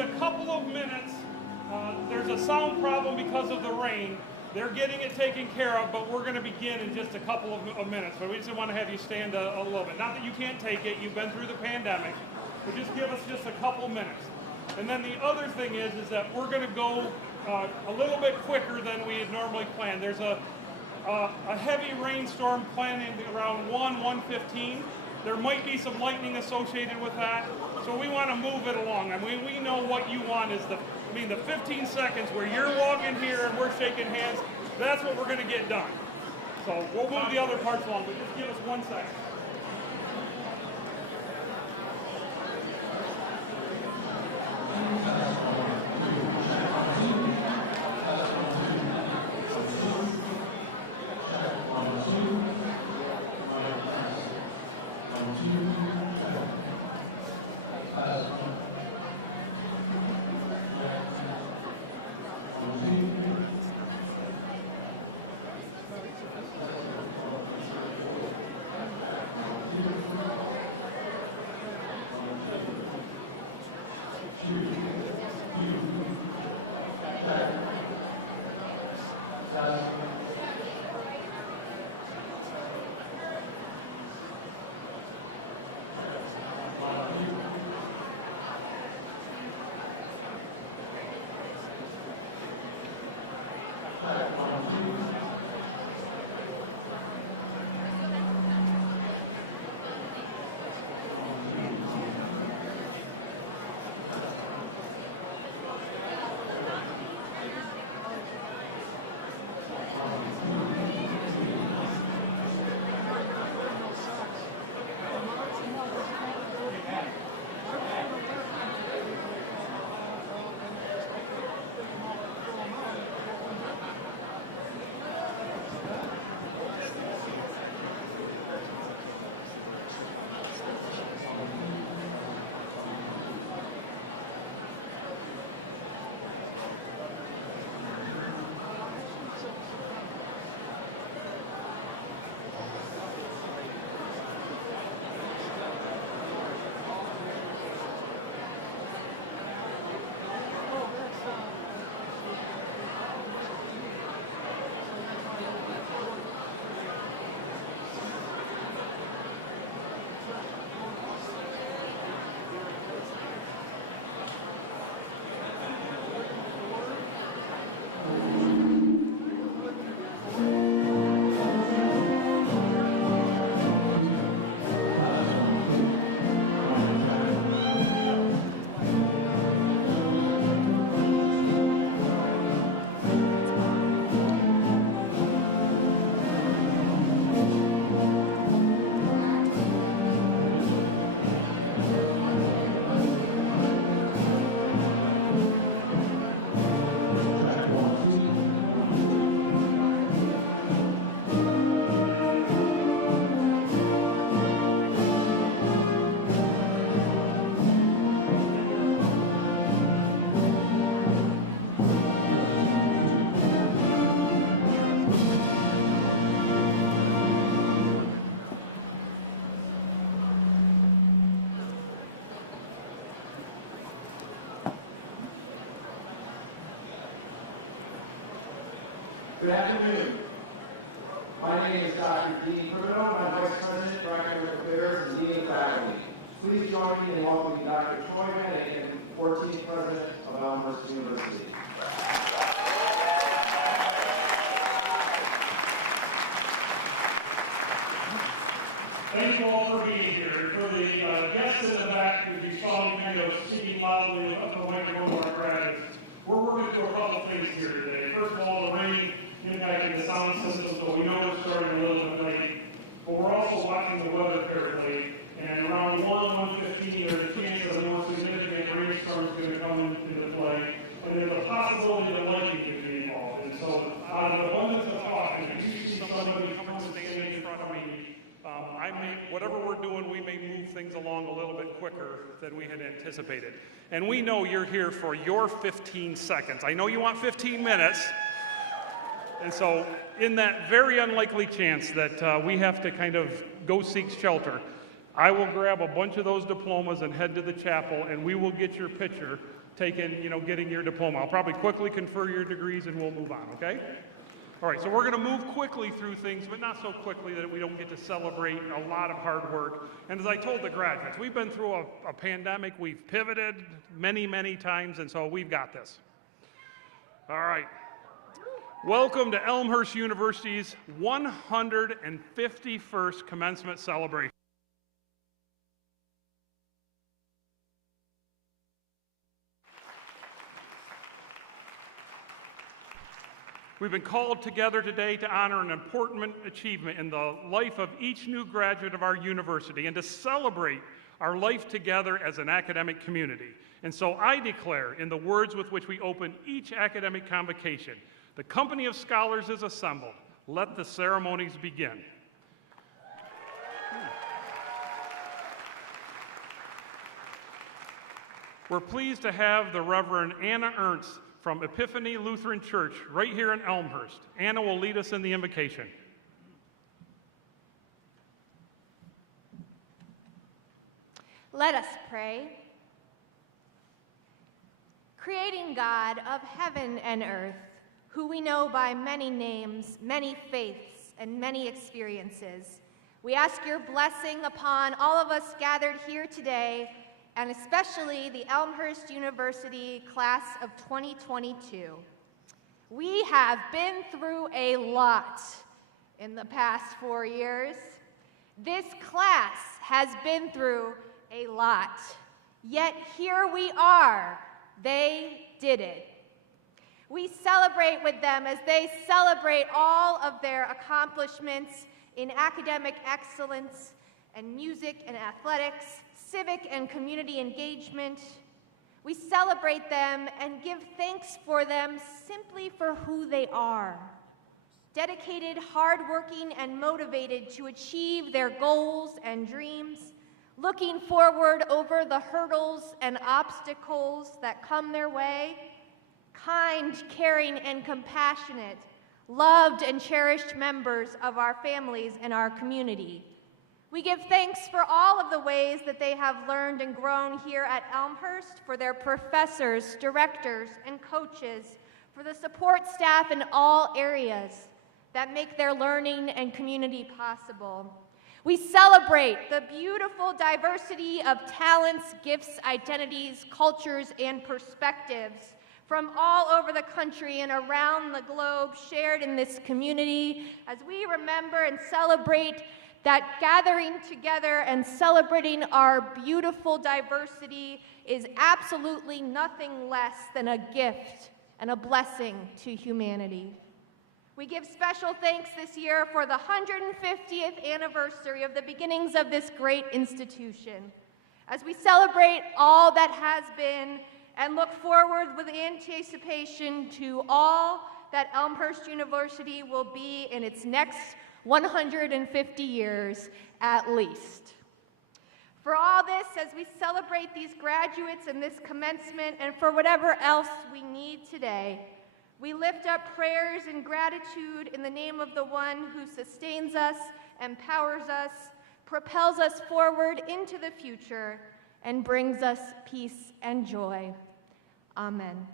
a couple of minutes. There's a sound problem because of the rain. They're getting it taken care of, but we're going to begin in just a couple of minutes. But we just want to have you stand a little bit. Not that you can't take it. You've been through the pandemic. But just give us just a couple minutes. And then the other thing is that we're going to go a little bit quicker than we had normally planned. There's a heavy rainstorm planned around 1:15. There might be some lightning associated with that. So we want to move it along. I mean, we know what you want is the 15 seconds where you're walking here and we're shaking hands, that's what we're going to get done. So we'll move the other parts along, but just give us 1 second. Good afternoon. My name is Dr. Dean Criminal. I'm Vice President, Director of Affairs, and Dean of Faculty. Please join me in welcoming Dr. Troy Benediction, 14th President of Elmhurst University. Thank you all for being here. For the guests in the back, if you saw me kind of speaking loudly up the microphone to our graduates, we're working through a couple things here today. First of all, the rain impacting the sound system, so we know we're starting a little bit late. But we're also watching the weather carefully, and around 1:15, there's a chance that a more significant rainstorm is going to come into play, and there's a possibility that lightning could be involved. And so, out of the abundance of caution, if you see somebody come and stand in front of me, whatever we're doing, we may move things along a little bit quicker than we had anticipated. And we know you're here for your 15 seconds. I know you want 15 minutes. And so in that very unlikely chance that we have to kind of go seek shelter, I will grab a bunch of those diplomas and head to the chapel, and we will get your picture getting your diploma. I'll probably quickly confer your degrees and we'll move on, okay? All right, so we're going to move quickly through things, but not so quickly that we don't get to celebrate a lot of hard work. And as I told the graduates, we've been through a pandemic, we've pivoted many, many times, and so we've got this. All right. Welcome to Elmhurst University's 151st commencement celebration. We've been called together today to honor an important achievement in the life of each new graduate of our university and to celebrate our life together as an academic community. And so I declare, in the words with which we open each academic convocation, the company of scholars is assembled. Let the ceremonies begin. We're pleased to have the Reverend Anna Ernst from Epiphany Lutheran Church right here in Elmhurst. Anna will lead us in the invocation. Let us pray. Creating God of heaven and earth, who we know by many names, many faiths, and many experiences, we ask your blessing upon all of us gathered here today, and especially the Elmhurst University class of 2022. We have been through a lot in the past 4 years. This class has been through a lot, yet here we are. They did it. We celebrate with them as they celebrate all of their accomplishments in academic excellence and music and athletics, civic and community engagement. We celebrate them and give thanks for them simply for who they are. Dedicated, hardworking, and motivated to achieve their goals and dreams, looking forward over the hurdles and obstacles that come their way, kind, caring, and compassionate, loved and cherished members of our families and our community. We give thanks for all of the ways that they have learned and grown here at Elmhurst, for their professors, directors, and coaches, for the support staff in all areas that make their learning and community possible. We celebrate the beautiful diversity of talents, gifts, identities, cultures, and perspectives from all over the country and around the globe shared in this community as we remember and celebrate that gathering together and celebrating our beautiful diversity is absolutely nothing less than a gift and a blessing to humanity. We give special thanks this year for the 150th anniversary of the beginnings of this great institution, as we celebrate all that has been and look forward with anticipation to all that Elmhurst University will be in its next 150 years at least. For all this, as we celebrate these graduates and this commencement, and for whatever else we need today, we lift up prayers and gratitude in the name of the one who sustains us, empowers us, propels us forward into the future, and brings us peace and joy. Amen.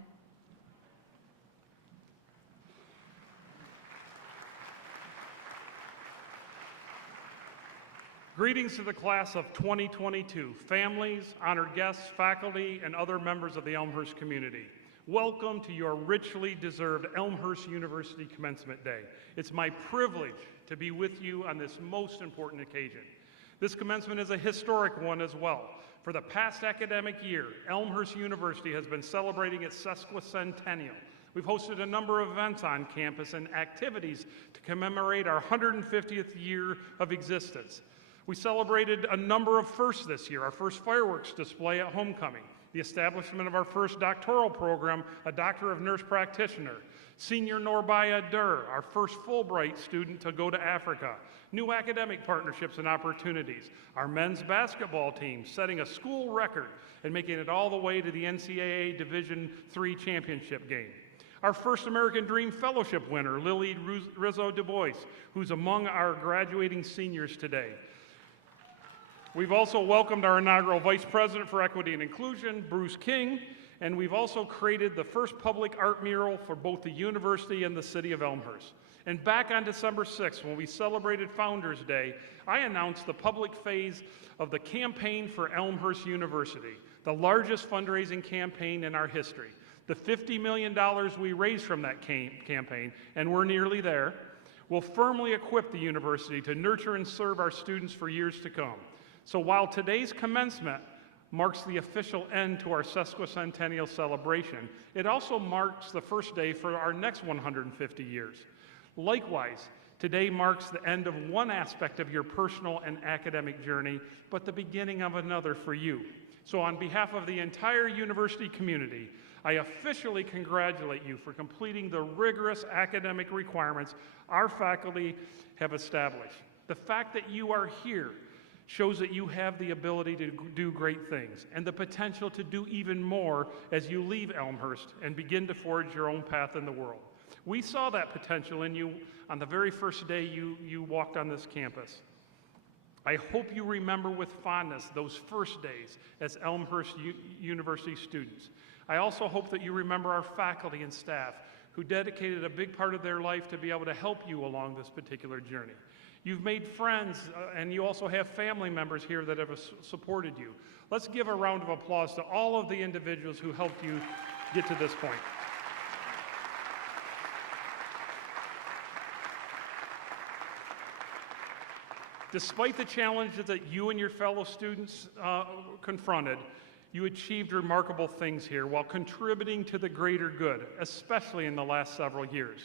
Greetings to the class of 2022, families, honored guests, faculty, and other members of the Elmhurst community. Welcome to your richly deserved Elmhurst University Commencement Day. It's my privilege to be with you on this most important occasion. This commencement is a historic one as well. For the past academic year, Elmhurst University has been celebrating its sesquicentennial. We've hosted a number of events on campus and activities to commemorate our 150th year of existence. We celebrated a number of firsts this year: our first fireworks display at homecoming, the establishment of our first doctoral program, a Doctor of Nurse Practitioner, Senior Norbaya Dur, our first Fulbright student to go to Africa, new academic partnerships and opportunities, our men's basketball team setting a school record and making it all the way to the NCAA Division III championship game. Our first American Dream Fellowship winner, Lily Rizzo Du Bois, who's among our graduating seniors today. We've also welcomed our inaugural Vice President for Equity and Inclusion, Bruce King, And we've also created the first public art mural for both the university and the city of Elmhurst. And back on December 6th, when we celebrated Founders Day, I announced the public phase of the Campaign for Elmhurst University, the largest fundraising campaign in our history. The $50 million we raised from that campaign, and we're nearly there, will firmly equip the university to nurture and serve our students for years to come. So while today's commencement marks the official end to our sesquicentennial celebration, it also marks the first day for our next 150 years. Likewise, today marks the end of one aspect of your personal and academic journey, but the beginning of another for you. So on behalf of the entire university community, I officially congratulate you for completing the rigorous academic requirements our faculty have established. The fact that you are here shows that you have the ability to do great things and the potential to do even more as you leave Elmhurst and begin to forge your own path in the world. We saw that potential in you on the very first day you walked on this campus. I hope you remember with fondness those first days as Elmhurst University students. I also hope that you remember our faculty and staff who dedicated a big part of their life to be able to help you along this particular journey. You've made friends, and you also have family members here that have supported you. Let's give a round of applause to all of the individuals who helped you get to this point. Despite the challenges that you and your fellow students confronted, you achieved remarkable things here while contributing to the greater good, especially in the last several years.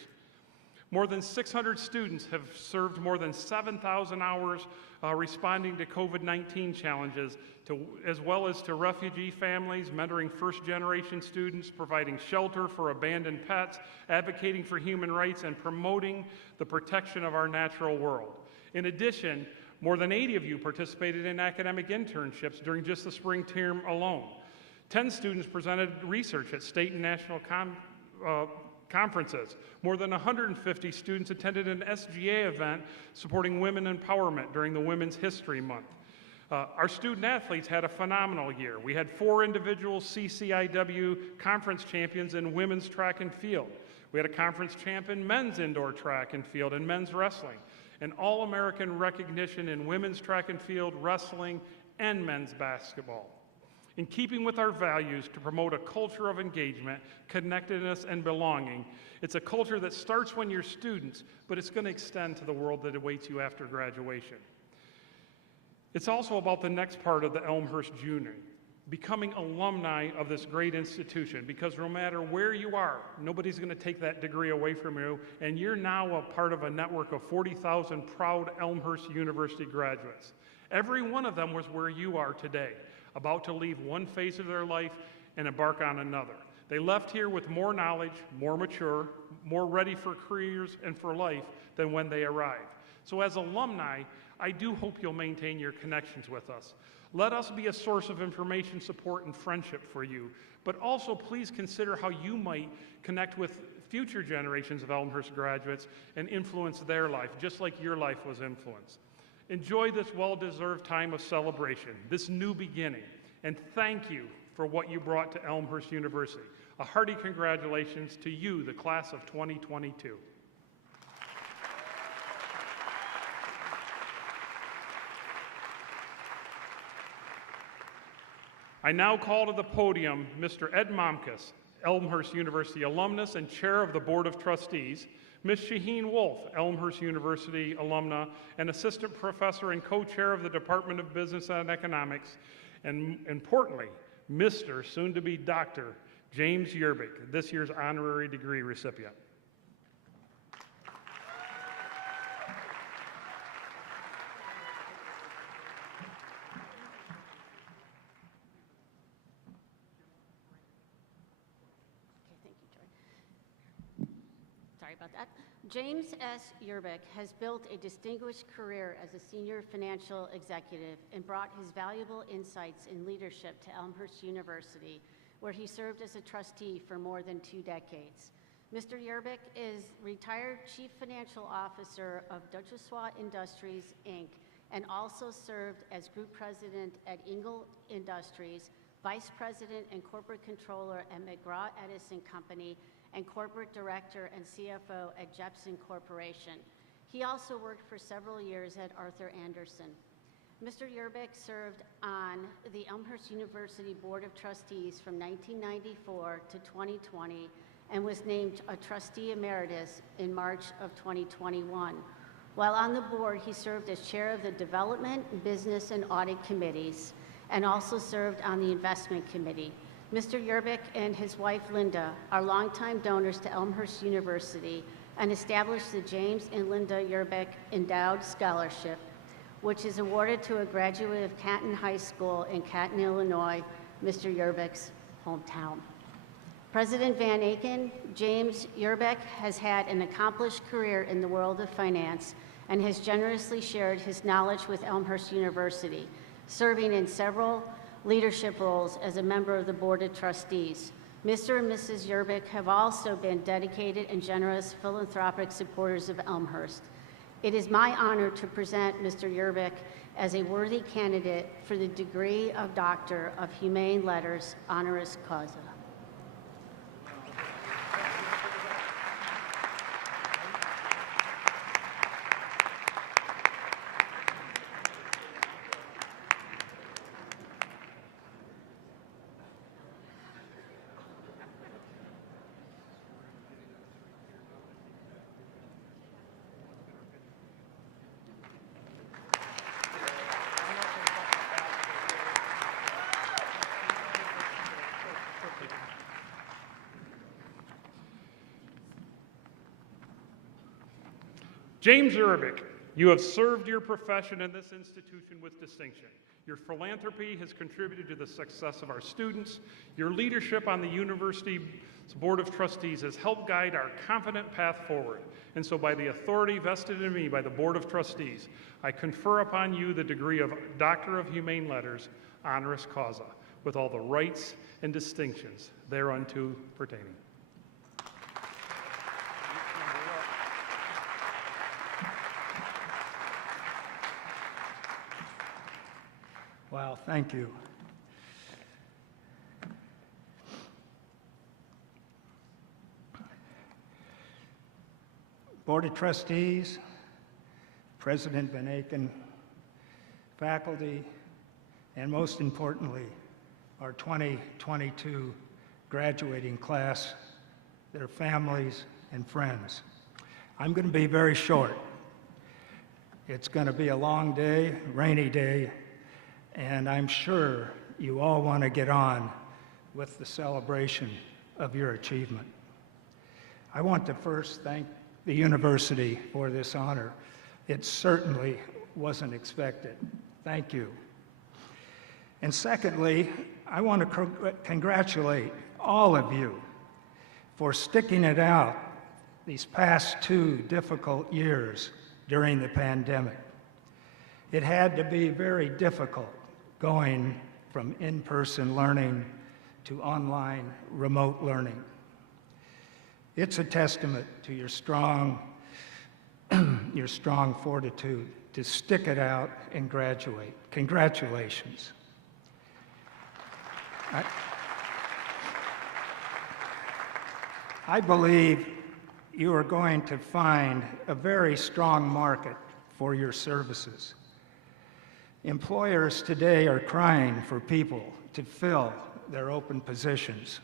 More than 600 students have served more than 7,000 hours responding to COVID-19 challenges, as well as to refugee families, mentoring first-generation students, providing shelter for abandoned pets, advocating for human rights, and promoting the protection of our natural world. In addition, more than 80 of you participated in academic internships during just the spring term alone. 10 students presented research at state and national conferences. More than 150 students attended an SGA event supporting women empowerment during the Women's History Month. Our student athletes had a phenomenal year. We had 4 individual CCIW conference champions in women's track and field. We had a conference champion men's indoor track and field and men's wrestling. An All-American recognition in women's track and field, wrestling, and men's basketball. In keeping with our values to promote a culture of engagement, connectedness, and belonging, it's a culture that starts when you're students, but it's going to extend to the world that awaits you after graduation. It's also about the next part of the Elmhurst journey, becoming alumni of this great institution, because no matter where you are, nobody's going to take that degree away from you, and you're now a part of a network of 40,000 proud Elmhurst University graduates. Every one of them was where you are today, about to leave one phase of their life and embark on another. They left here with more knowledge, more mature, more ready for careers and for life than when they arrived. So as alumni, I do hope you'll maintain your connections with us. Let us be a source of information, support, and friendship for you, but also please consider how you might connect with future generations of Elmhurst graduates and influence their life, just like your life was influenced. Enjoy this well-deserved time of celebration, this new beginning, and thank you for what you brought to Elmhurst University. A hearty congratulations to you, the class of 2022. I now call to the podium Mr. Ed Momkus, Elmhurst University alumnus and chair of the Board of Trustees, Ms. Shaheen Wolf, Elmhurst University alumna and assistant professor and co-chair of the Department of Business and Economics, and importantly, Mr., soon-to-be Dr. James Yerbick, this year's honorary degree recipient. About that. James S. Yerbick has built a distinguished career as a senior financial executive and brought his valuable insights in leadership to Elmhurst University, where he served as a trustee for more than 2 decades. Mr. Yerbick is retired Chief Financial Officer of Duchossois Industries, Inc., and also served as Group President at Ingle Industries, Vice President and Corporate Controller at McGraw Edison Company, and Corporate Director and CFO at Jepson Corporation. He also worked for several years at Arthur Andersen. Mr. Yerbick served on the Elmhurst University Board of Trustees from 1994 to 2020 and was named a trustee emeritus in March of 2021. While on the board, he served as chair of the Development, Business, and Audit Committees, and also served on the Investment Committee. Mr. Yerbick and his wife, Linda, are longtime donors to Elmhurst University and established the James and Linda Yerbick Endowed Scholarship, which is awarded to a graduate of Canton High School in Canton, Illinois, Mr. Yerbick's hometown. President Van Aken, James Yerbick has had an accomplished career in the world of finance and has generously shared his knowledge with Elmhurst University, serving in several leadership roles as a member of the Board of Trustees. Mr. and Mrs. Yerbick have also been dedicated and generous philanthropic supporters of Elmhurst. It is my honor to present Mr. Yerbick as a worthy candidate for the degree of Doctor of Humane Letters, honoris causa. James Yerbick, you have served your profession in this institution with distinction. Your philanthropy has contributed to the success of our students. Your leadership on the university's Board of Trustees has helped guide our confident path forward. And so by the authority vested in me by the Board of Trustees, I confer upon you the degree of Doctor of Humane Letters, honoris causa, with all the rights and distinctions thereunto pertaining. Wow, thank you. Board of Trustees, President Van Aken, faculty, and most importantly, our 2022 graduating class, their families and friends. I'm going to be very short. It's going to be a long day, rainy day, and I'm sure you all want to get on with the celebration of your achievement. I want to first thank the university for this honor. It certainly wasn't expected. Thank you. And secondly, I want to congratulate all of you for sticking it out these past 2 difficult years during the pandemic. It had to be very difficult going from in-person learning to online remote learning. It's a testament to your strong fortitude to stick it out and graduate. Congratulations. I believe you are going to find a very strong market for your services. Employers today are crying for people to fill their open positions.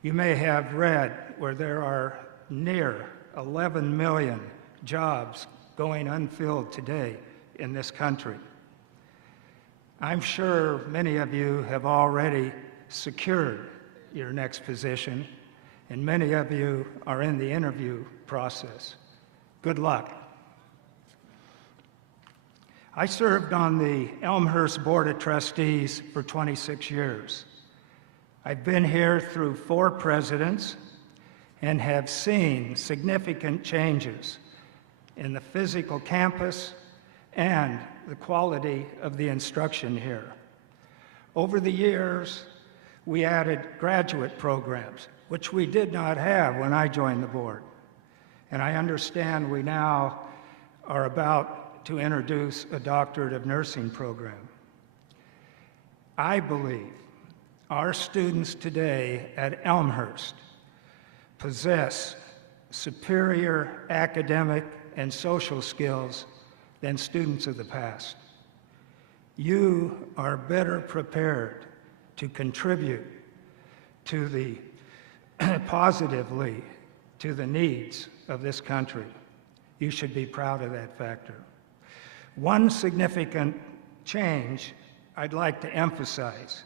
You may have read where there are near 11 million jobs going unfilled today in this country. I'm sure many of you have already secured your next position, and many of you are in the interview process. Good luck. I served on the Elmhurst Board of Trustees for 26 years. I've been here through 4 presidents and have seen significant changes in the physical campus and the quality of the instruction here. Over the years, we added graduate programs, which we did not have when I joined the board. And I understand we now are about to introduce a doctorate of nursing program. I believe our students today at Elmhurst possess superior academic and social skills than students of the past. You are better prepared to contribute to the positively to the needs of this country. You should be proud of that factor. One significant change I'd like to emphasize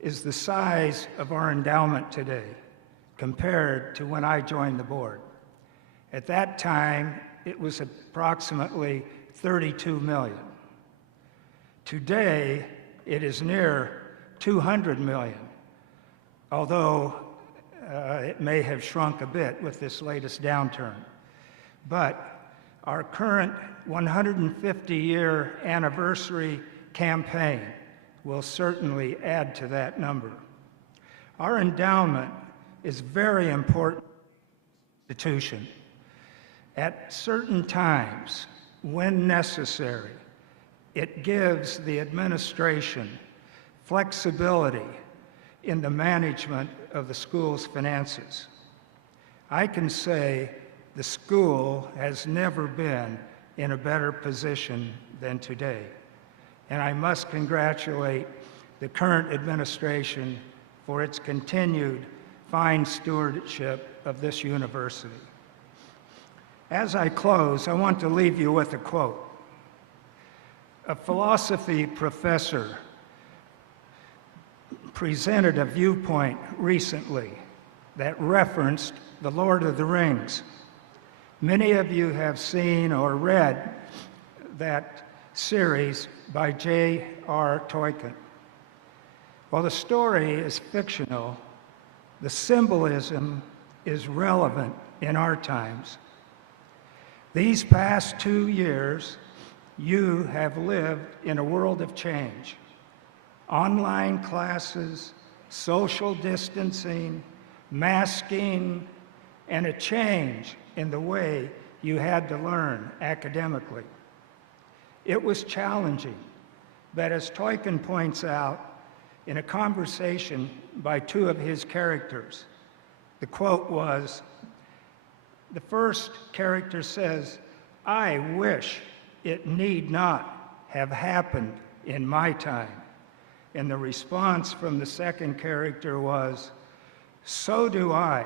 is the size of our endowment today compared to when I joined the board. At that time, it was approximately 32 million. Today, it is near 200 million, although it may have shrunk a bit with this latest downturn. But our current 150-year anniversary campaign will certainly add to that number. Our endowment is very important institution. At certain times, when necessary, it gives the administration flexibility in the management of the school's finances. I can say the school has never been in a better position than today. And I must congratulate the current administration for its continued fine stewardship of this university. As I close, I want to leave you with a quote. A philosophy professor presented a viewpoint recently that referenced The Lord of the Rings. Many of you have seen or read that series by J.R. Tolkien. While the story is fictional, the symbolism is relevant in our times. These past 2 years, you have lived in a world of change. Online classes, social distancing, masking, and a change in the way you had to learn academically. It was challenging, but as Tolkien points out in a conversation by two of his characters, the quote was, the first character says, "I wish it need not have happened in my time." And the response from the second character was, "So do I,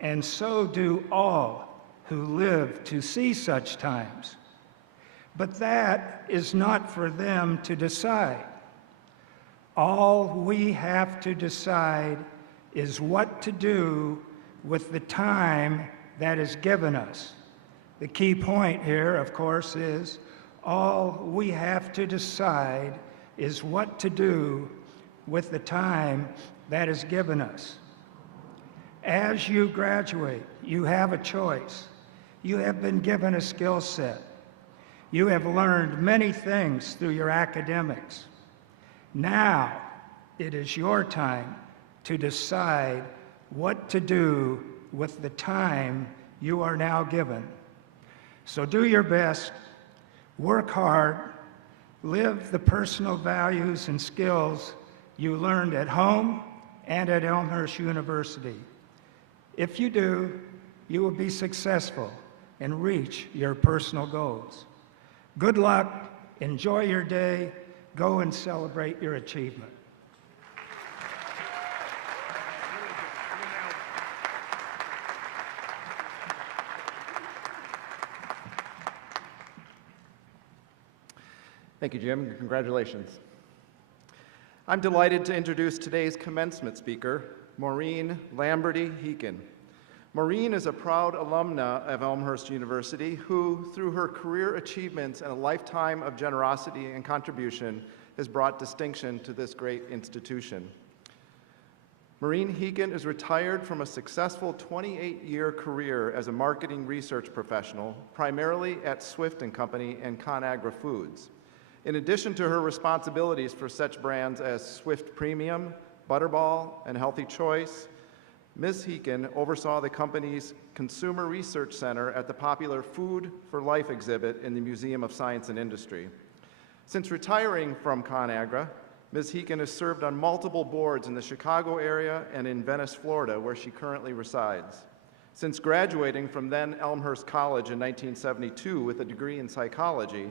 and so do all who live to see such times." But that is not for them to decide. All we have to decide is what to do with the time that is given us. The key point here, of course, is all we have to decide is what to do with the time that is given us. As you graduate, you have a choice. You have been given a skill set. You have learned many things through your academics. Now it is your time to decide what to do with the time you are now given. So do your best, work hard, live the personal values and skills you learned at home and at Elmhurst University. If you do, you will be successful and reach your personal goals. Good luck, enjoy your day, go and celebrate your achievement. Thank you, Jim, and congratulations. I'm delighted to introduce today's commencement speaker, Maureen Lamberty-Heekin. Maureen is a proud alumna of Elmhurst University who, through her career achievements and a lifetime of generosity and contribution, has brought distinction to this great institution. Maureen Heekin is retired from a successful 28-year career as a marketing research professional, primarily at Swift & Company and ConAgra Foods. In addition to her responsibilities for such brands as Swift Premium, Butterball, and Healthy Choice, Ms. Heekin oversaw the company's Consumer Research Center at the popular Food for Life exhibit in the Museum of Science and Industry. Since retiring from ConAgra, Ms. Heekin has served on multiple boards in the Chicago area and in Venice, Florida, where she currently resides. Since graduating from then Elmhurst College in 1972 with a degree in psychology,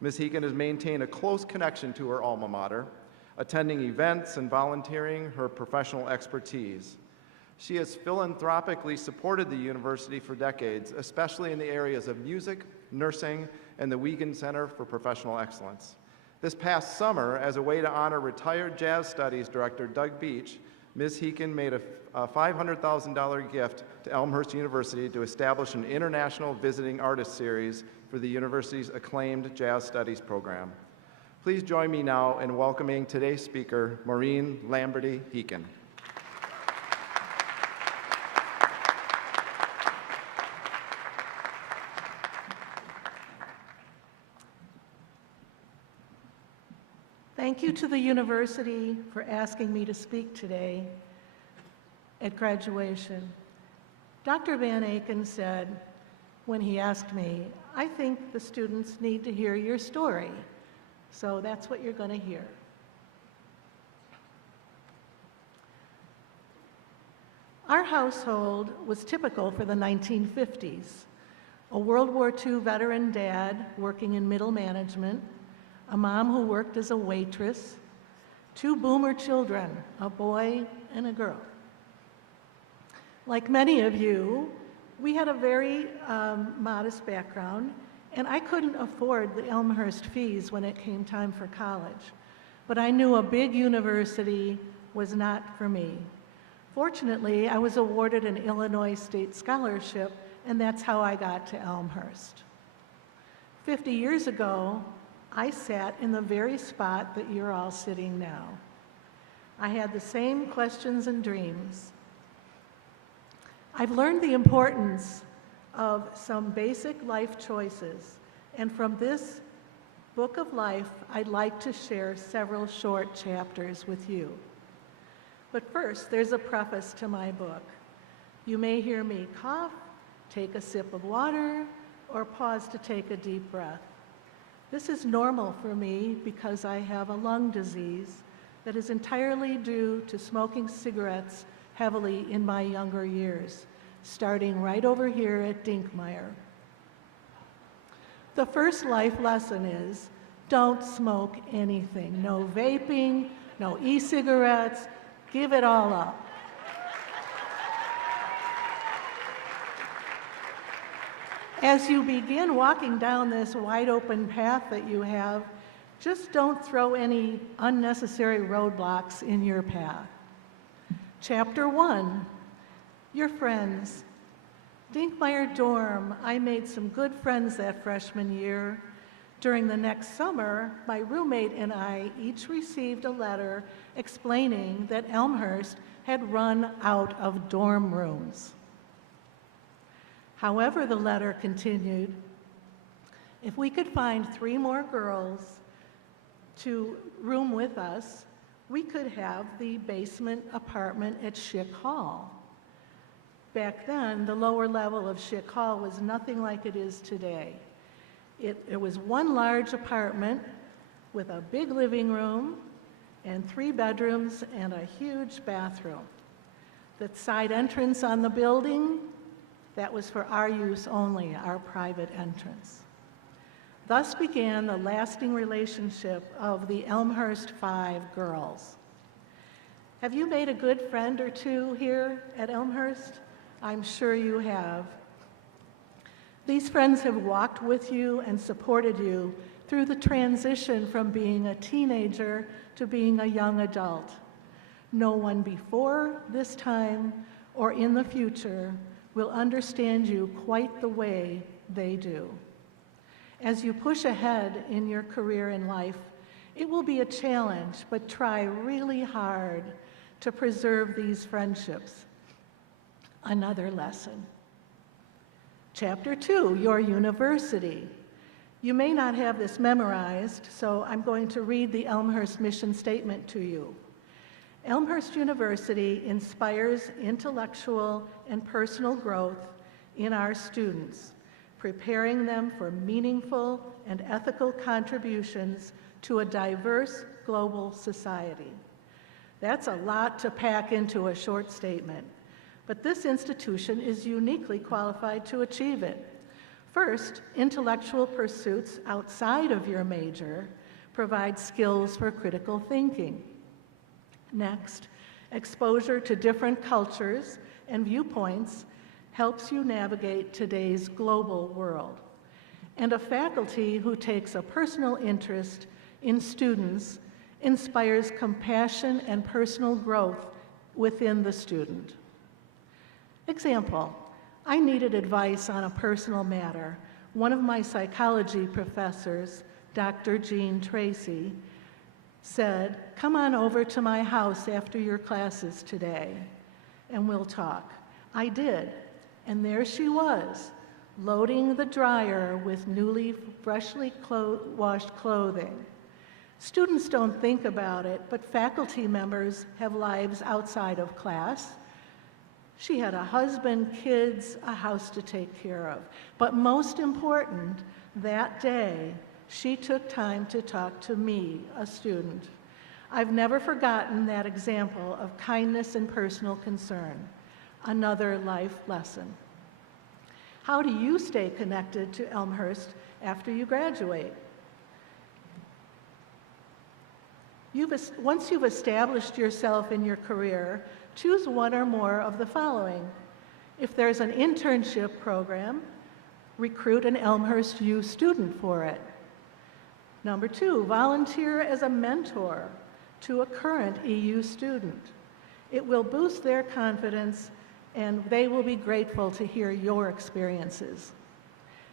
Ms. Heekin has maintained a close connection to her alma mater, attending events and volunteering her professional expertise. She has philanthropically supported the university for decades, especially in the areas of music, nursing, and the Wiegand Center for Professional Excellence. This past summer, as a way to honor retired jazz studies director Doug Beach, Ms. Heekin made a $500,000 gift to Elmhurst University to establish an international visiting artist series for the university's acclaimed jazz studies program. Please join me now in welcoming today's speaker, Maureen Lamberty Heekin. Thank you to the university for asking me to speak today at graduation. Dr. Van Aken said, when he asked me, I think the students need to hear your story. So that's what you're going to hear. Our household was typical for the 1950s. A World War II veteran dad working in middle management, a mom who worked as a waitress, 2 boomer children, a boy and a girl. Like many of you, we had a very modest background, and I couldn't afford the Elmhurst fees when it came time for college. But I knew a big university was not for me. Fortunately, I was awarded an Illinois State Scholarship, and that's how I got to Elmhurst. 50 years ago, I sat in the very spot that you're all sitting now. I had the same questions and dreams. I've learned the importance of some basic life choices, and from this book of life, I'd like to share several short chapters with you. But first, there's a preface to my book. You may hear me cough, take a sip of water, or pause to take a deep breath. This is normal for me because I have a lung disease that is entirely due to smoking cigarettes heavily in my younger years, starting right over here at Dinkmeyer. The first life lesson is, don't smoke anything. No vaping, no e-cigarettes, give it all up. As you begin walking down this wide open path that you have, just don't throw any unnecessary roadblocks in your path. Chapter 1, your friends. Dinkmeyer dorm, I made some good friends that freshman year. During the next summer, my roommate and I each received a letter explaining that Elmhurst had run out of dorm rooms. However, the letter continued, if we could find 3 more girls to room with us, we could have the basement apartment at Schick Hall. Back then, the lower level of Schick Hall was nothing like it is today. It was one large apartment with a big living room and 3 bedrooms and a huge bathroom. The side entrance on the building, that was for our use only, our private entrance. Thus began the lasting relationship of the Elmhurst 5 girls. Have you made a good friend or 2 here at Elmhurst? I'm sure you have. These friends have walked with you and supported you through the transition from being a teenager to being a young adult. No one before this time or in the future will understand you quite the way they do. As you push ahead in your career in life, it will be a challenge, but try really hard to preserve these friendships. Another lesson. Chapter 2, your university. You may not have this memorized, so I'm going to read the Elmhurst mission statement to you. Elmhurst University inspires intellectual and personal growth in our students, preparing them for meaningful and ethical contributions to a diverse global society. That's a lot to pack into a short statement, but this institution is uniquely qualified to achieve it. First, intellectual pursuits outside of your major provide skills for critical thinking. Next, exposure to different cultures and viewpoints helps you navigate today's global world. And a faculty who takes a personal interest in students inspires compassion and personal growth within the student. Example, I needed advice on a personal matter. One of my psychology professors, Dr. Jean Tracy, said, "Come on over to my house after your classes today, and we'll talk." I did, and there she was, loading the dryer with freshly washed clothing. Students don't think about it, but faculty members have lives outside of class. She had a husband, kids, a house to take care of. But most important, that day, she took time to talk to me, a student. I've never forgotten that example of kindness and personal concern. Another life lesson. How do you stay connected to Elmhurst after you graduate? Once you've established yourself in your career, choose one or more of the following. If there's an internship program, recruit an Elmhurst U student for it. Number 2, volunteer as a mentor to a current EU student. It will boost their confidence and they will be grateful to hear your experiences.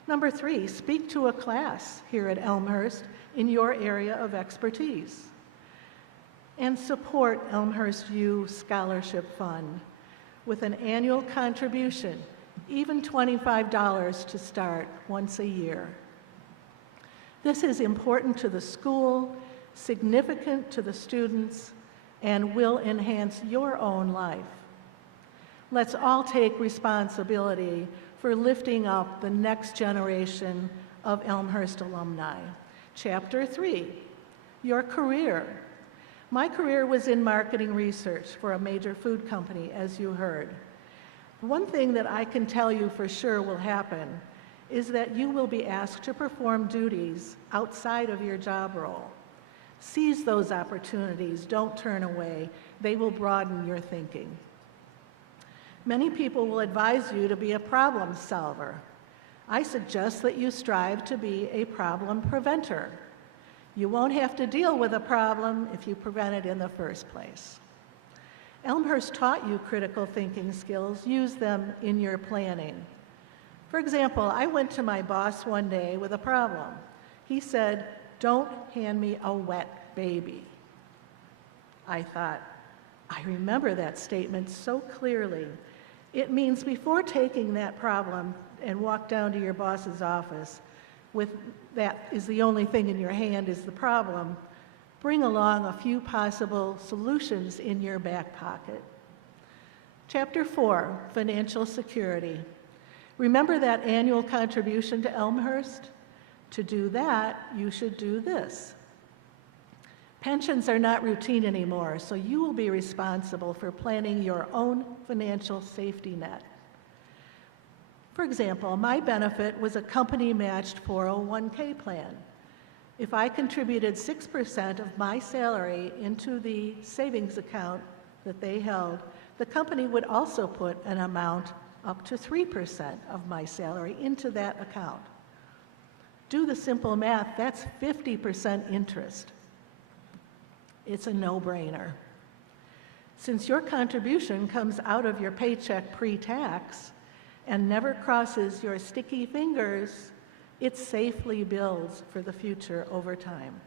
Number 3, speak to a class here at Elmhurst in your area of expertise. And support Elmhurst U Scholarship Fund with an annual contribution, even $25 to start once a year. This is important to the school, significant to the students, and will enhance your own life. Let's all take responsibility for lifting up the next generation of Elmhurst alumni. Chapter 3, your career. My career was in marketing research for a major food company, as you heard. One thing that I can tell you for sure will happen is that you will be asked to perform duties outside of your job role. Seize those opportunities, don't turn away. They will broaden your thinking. Many people will advise you to be a problem solver. I suggest that you strive to be a problem preventer. You won't have to deal with a problem if you prevent it in the first place. Elmhurst taught you critical thinking skills. Use them in your planning. For example, I went to my boss one day with a problem. He said, "Don't hand me a wet baby." I thought, I remember that statement so clearly. It means before taking that problem and walk down to your boss's office, with that is the only thing in your hand is the problem, bring along a few possible solutions in your back pocket. Chapter 4, financial security. Remember that annual contribution to Elmhurst? To do that, you should do this. Pensions are not routine anymore, so you will be responsible for planning your own financial safety net. For example, my benefit was a company-matched 401k plan. If I contributed 6% of my salary into the savings account that they held, the company would also put an amount up to 3% of my salary into that account. Do the simple math, that's 50% interest. It's a no-brainer. Since your contribution comes out of your paycheck pre-tax and never crosses your sticky fingers, it safely builds for the future over time.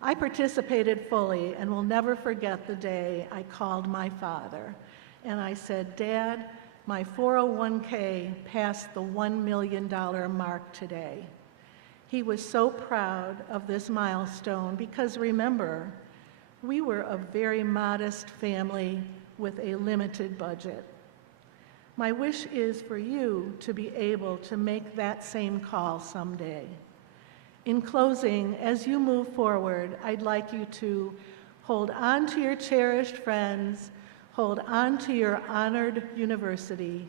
I participated fully and will never forget the day I called my father and I said, "Dad, my 401k passed the $1 million mark today." He was so proud of this milestone because remember, we were a very modest family with a limited budget. My wish is for you to be able to make that same call someday. In closing, as you move forward, I'd like you to hold on to your cherished friends, hold on to your honored university,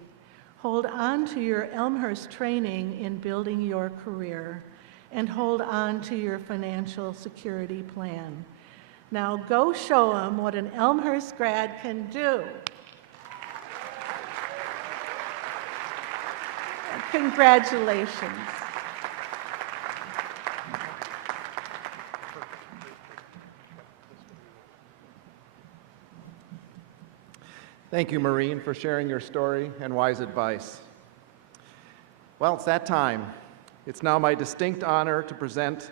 hold on to your Elmhurst training in building your career, and hold on to your financial security plan. Now go show them what an Elmhurst grad can do. Congratulations. Thank you, Maureen, for sharing your story and wise advice. Well, it's that time. It's now my distinct honor to present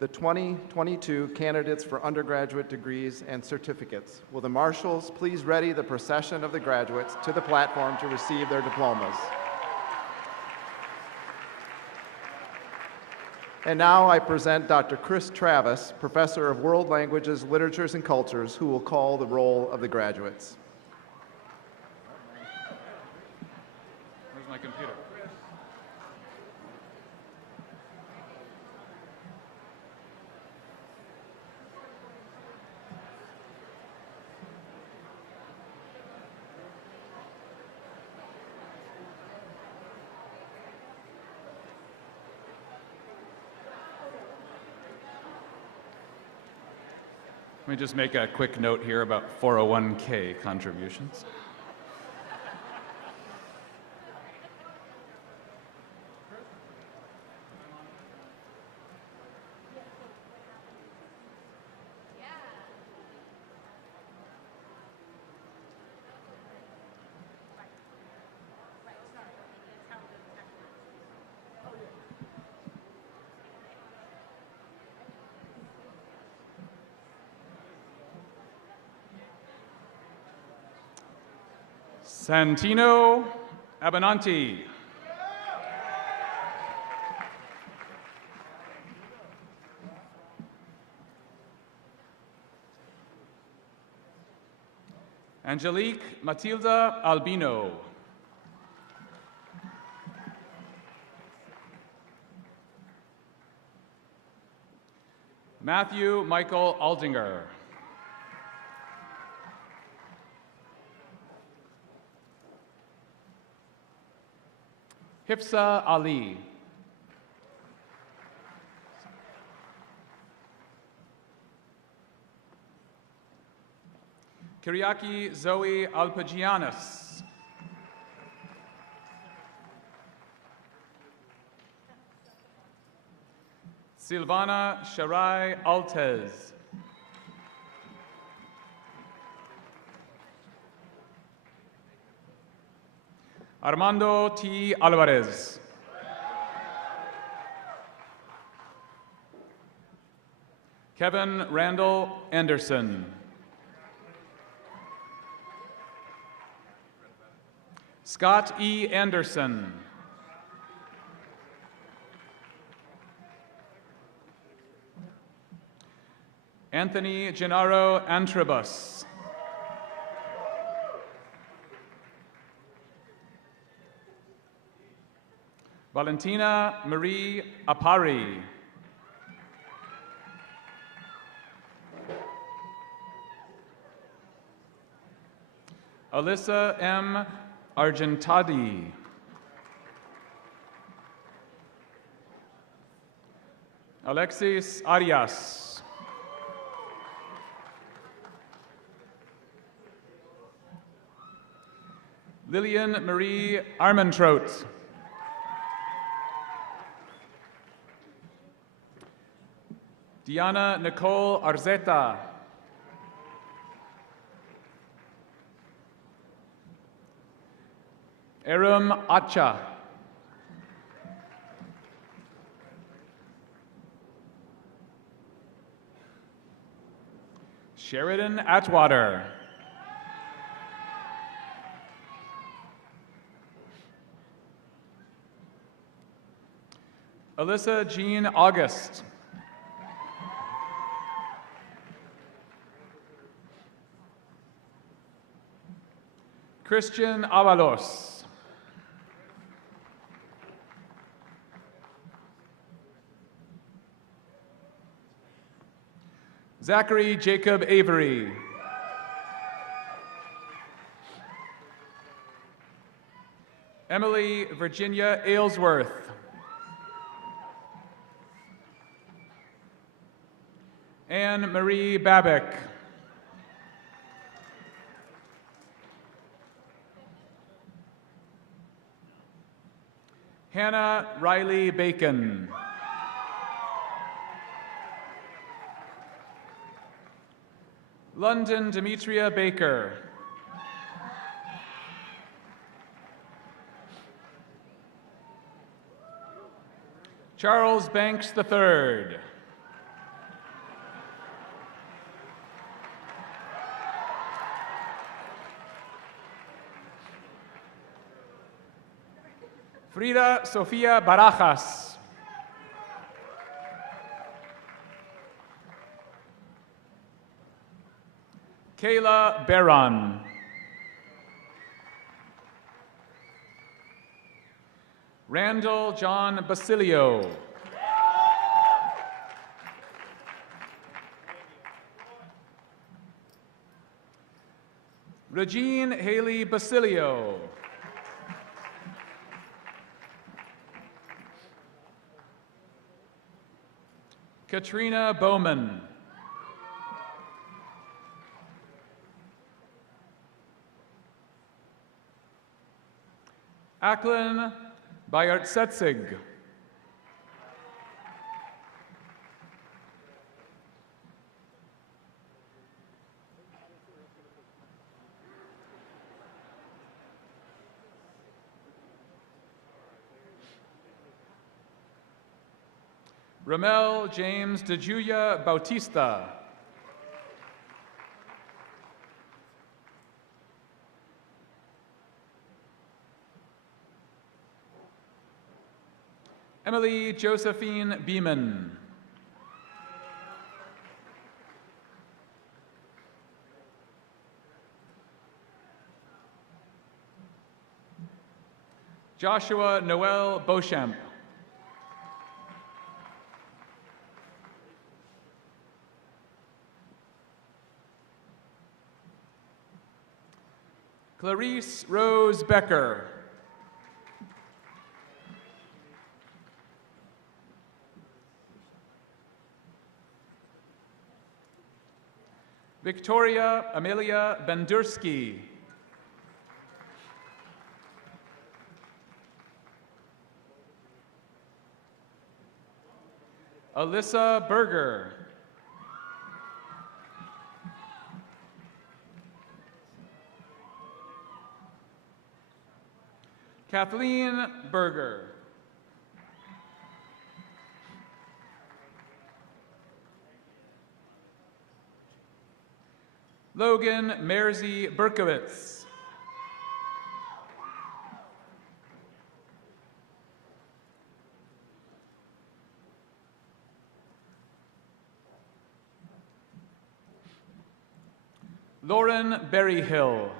the 2022 candidates for undergraduate degrees and certificates. Will the marshals please ready the procession of the graduates to the platform to receive their diplomas? And now I present Dr. Chris Travis, Professor of World Languages, Literatures, and Cultures, who will call the roll of the graduates. Where's my computer? Let me just make a quick note here about 401k contributions. Santino Abenanti. Angelique Matilda Albino. Matthew Michael Aldinger. Hifsa Ali. Kyriaki Zoe Alpagianis. Silvana Sharai Altez. Armando T. Alvarez. Kevin Randall Anderson. Scott E. Anderson. Anthony Gennaro Antrobus. Valentina Marie Apari. Alyssa M. Argentadi. Alexis Arias. Lillian Marie Armentrout. Diana Nicole Arzeta. Aram Acha. Sheridan Atwater. Alyssa Jean August. Christian Avalos. Zachary Jacob Avery. Emily Virginia Aylesworth. Anne Marie Babick. Hannah Riley Bacon. London Demetria Baker. Charles Banks III. Frida Sofia Barajas. Kayla Barron. Randall John Basilio. Regine Haley Basilio. Katrina Bowman. Aklin Bayartsetsig. Ramel James DeJulia Bautista. Emily Josephine Beeman. Joshua Noel Beauchamp. Clarice Rose Becker. Victoria Amelia Bendursky. Alyssa Berger. Kathleen Berger. Logan Mersey Berkowitz. Lauren Berryhill.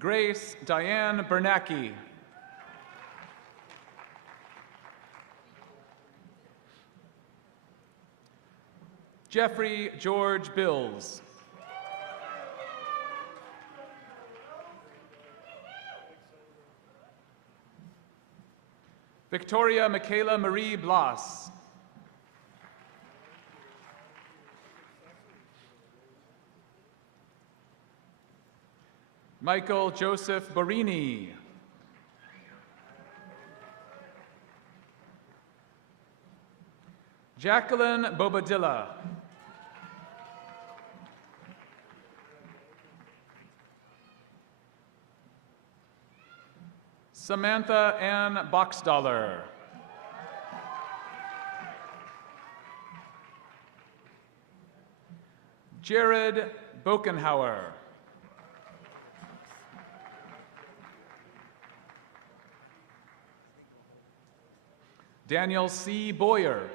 Grace Diane Bernacki. Jeffrey George Bills. Victoria Michaela Marie Blas. Michael Joseph Borini. Jacqueline Bobadilla. Samantha Ann Boxdaller. Jared Bokenhauer. Daniel C. Boyer.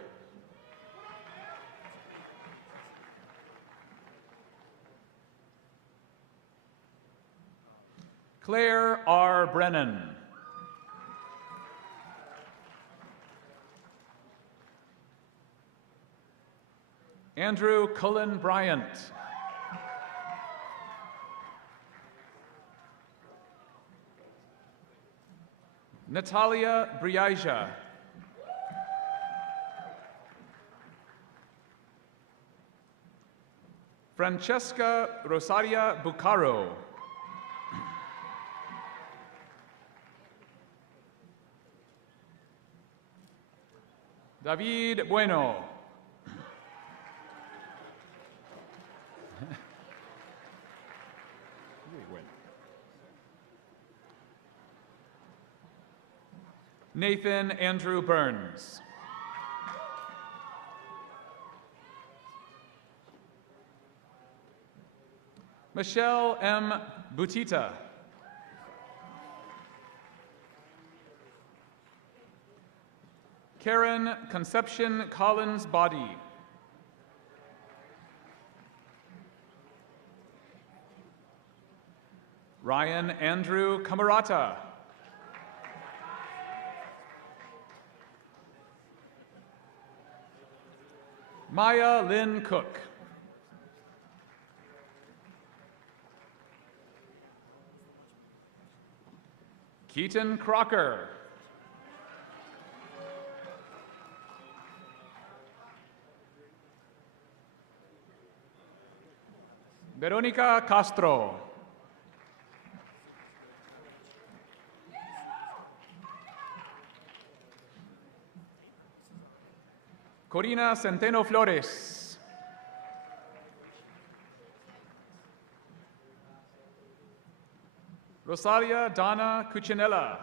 Claire R. Brennan. Andrew Cullen Bryant. Natalia Briaja. Francesca Rosaria Bucaro. David Bueno. Nathan Andrew Burns. Michelle M. Butita. Karen Conception Collins Body. Ryan Andrew Camarata. Maya Lynn Cook. Keaton Crocker. Veronica Castro. Corina Centeno Flores. Rosalia Donna Cuccinella.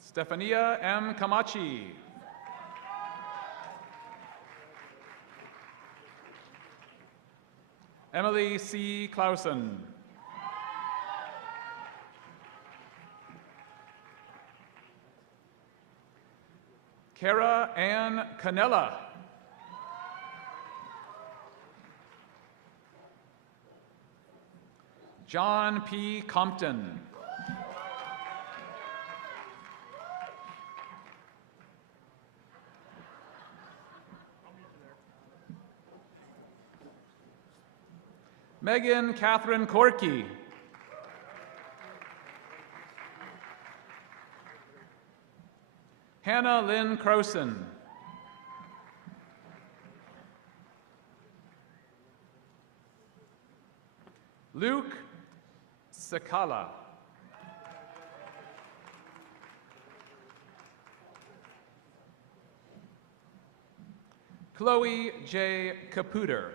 Stefania M. Camachi. Emily C. Clausen. Kara Ann Canella. John P. Compton. Megan Catherine Corky. Hannah Lynn Croson. Luke Sakala. Chloe J. Caputer.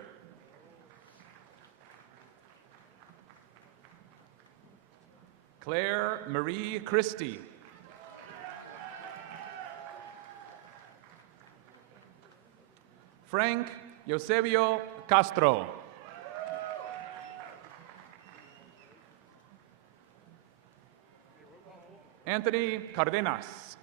Claire Marie Christie. Frank Eusebio Castro. Anthony Cardenas.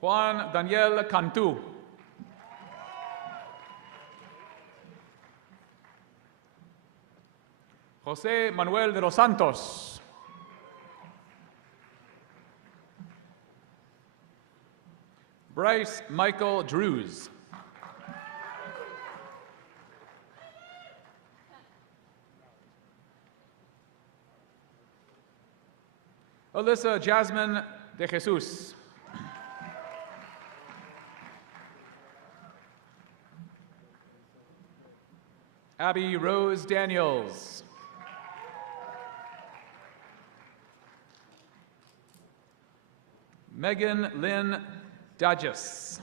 Juan Daniel Cantu. José Manuel de los Santos. Bryce Michael Drews. Alyssa Jasmine de Jesus. Abby Rose Daniels. Megan Lynn Dodges.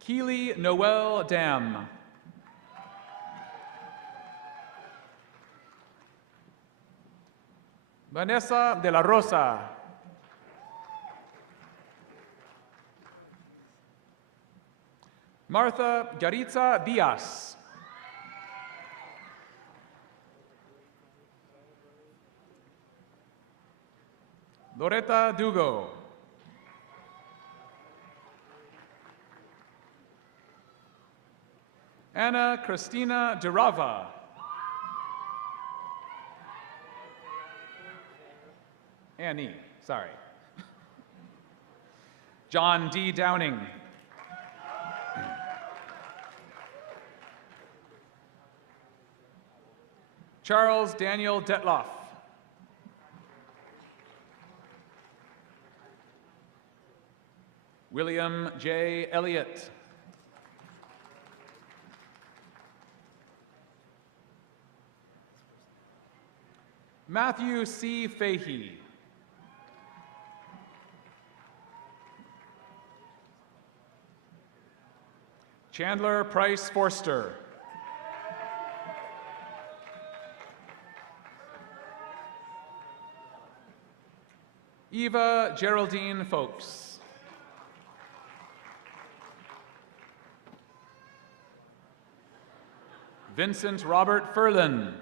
Keely Noel Dam. Vanessa de la Rosa. Martha Yaritza Diaz. Loretta Dugo. Anna Christina Durava. Annie, sorry. John D. Downing. Charles Daniel Detloff. William J. Elliott. Matthew C. Fahey. Chandler Price Forster. Eva Geraldine Folks. Vincent Robert Furlan.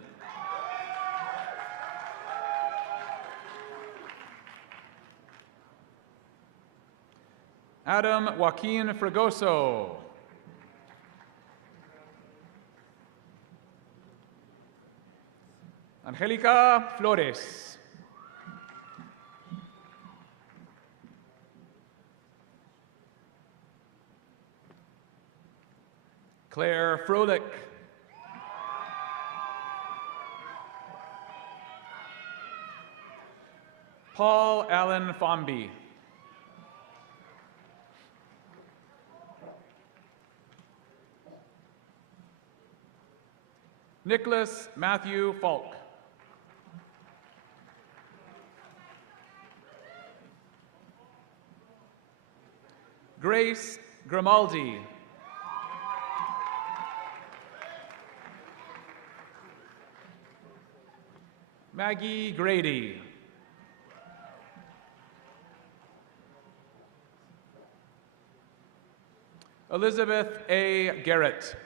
Adam Joaquin Fregoso. Angelica Flores. Claire Froelich. Paul Allen Fomby. Nicholas Matthew Falk. Grace Grimaldi. Maggie Grady. Elizabeth A. Garrett.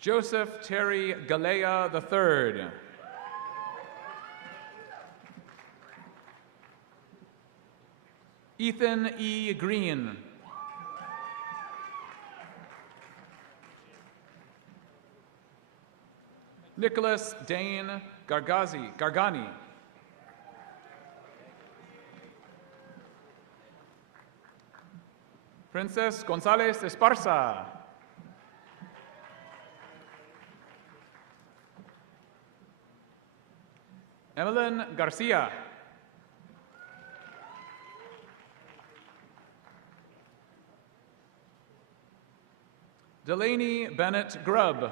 Joseph Terry Galea III. Ethan E. Green. Nicholas Dane Gargani. Princess Gonzalez Esparza. Evelyn Garcia. Delaney Bennett Grubb.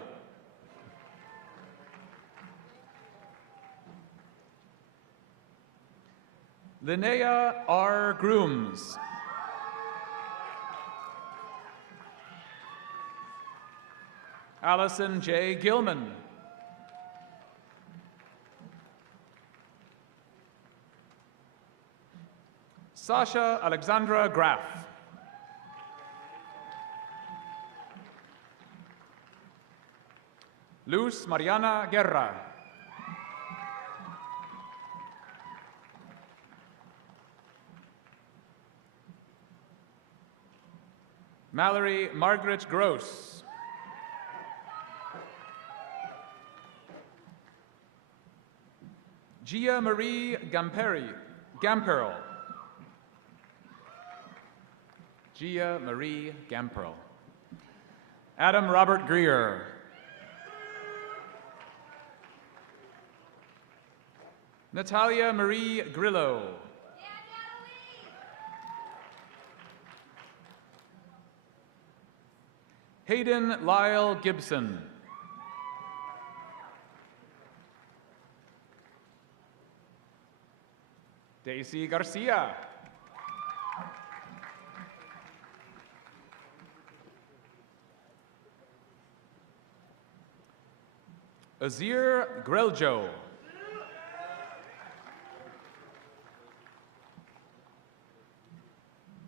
Linnea R. Grooms. Allison J. Gilman. Sasha Alexandra Graff. Luz Mariana Guerra. Mallory Margaret Gross. Gia Marie Gamperl. Gia Marie Gamperl. Adam Robert Greer. Natalia Marie Grillo. Hayden Lyle Gibson. Daisy Garcia. Azir Greljo.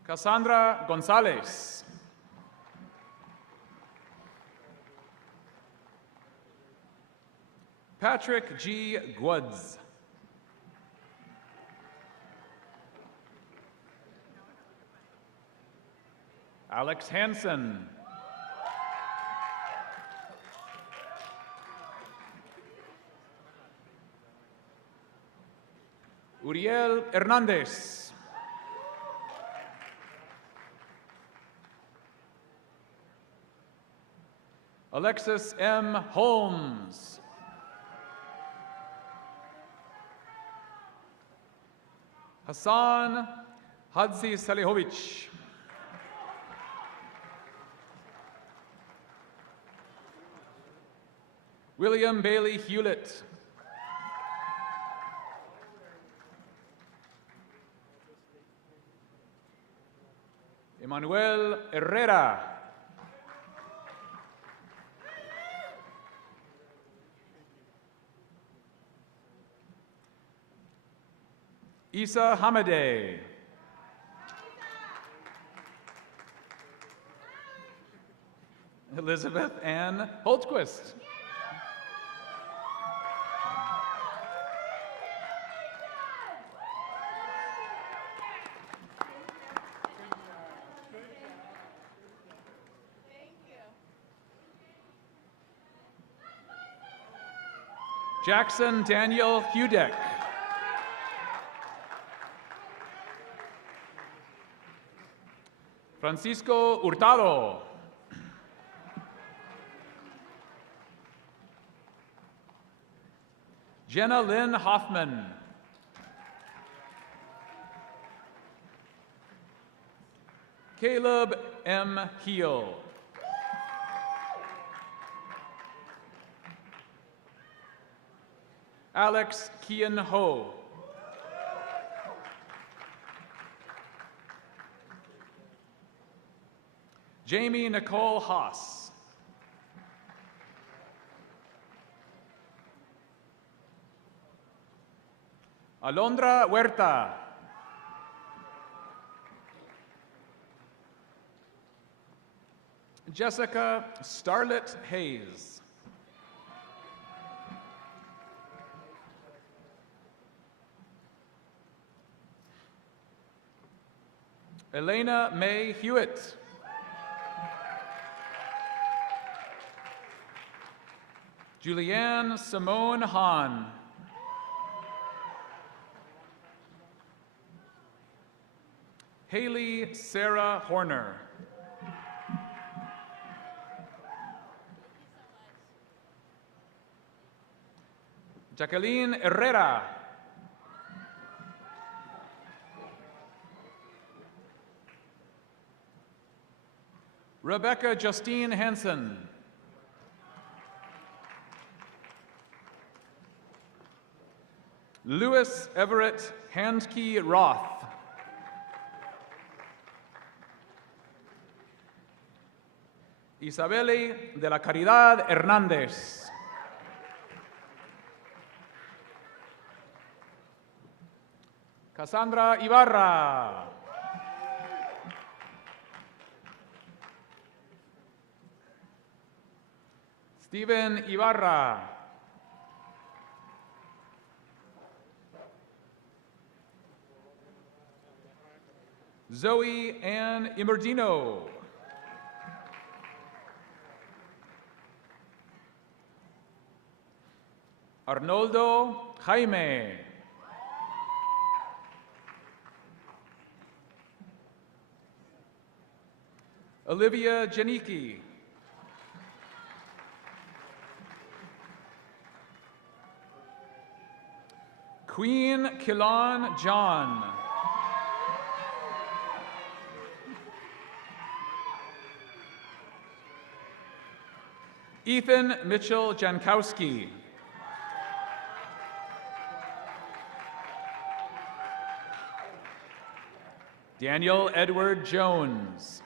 Cassandra Gonzalez. Patrick G. Gwuds. Alex Hansen. Uriel Hernandez. Alexis M. Holmes. Hassan Hadzi Salihovic. William Bailey Hewlett. Emmanuel Herrera. Isa Hamadeh. Elizabeth Ann Holtquist. Jackson Daniel Hudeck. Francisco Hurtado. Jenna Lynn Hoffman. Caleb M. Heel. Alex Kian Ho. Jamie Nicole Haas. Alondra Huerta. Jessica Starlet Hayes. Elena May Hewitt. Julianne Simone Hahn. Haley Sarah Horner. Jacqueline Herrera. Rebecca Justine Hansen. Louis Everett Handkey Roth. Isabeli de la Caridad Hernández. Cassandra Ibarra. Steven Ibarra. Zoe Ann Imerdino. Arnoldo Jaime. Olivia Janicki. Queen Kilon John. Ethan Mitchell Jankowski. Daniel Edward Jones.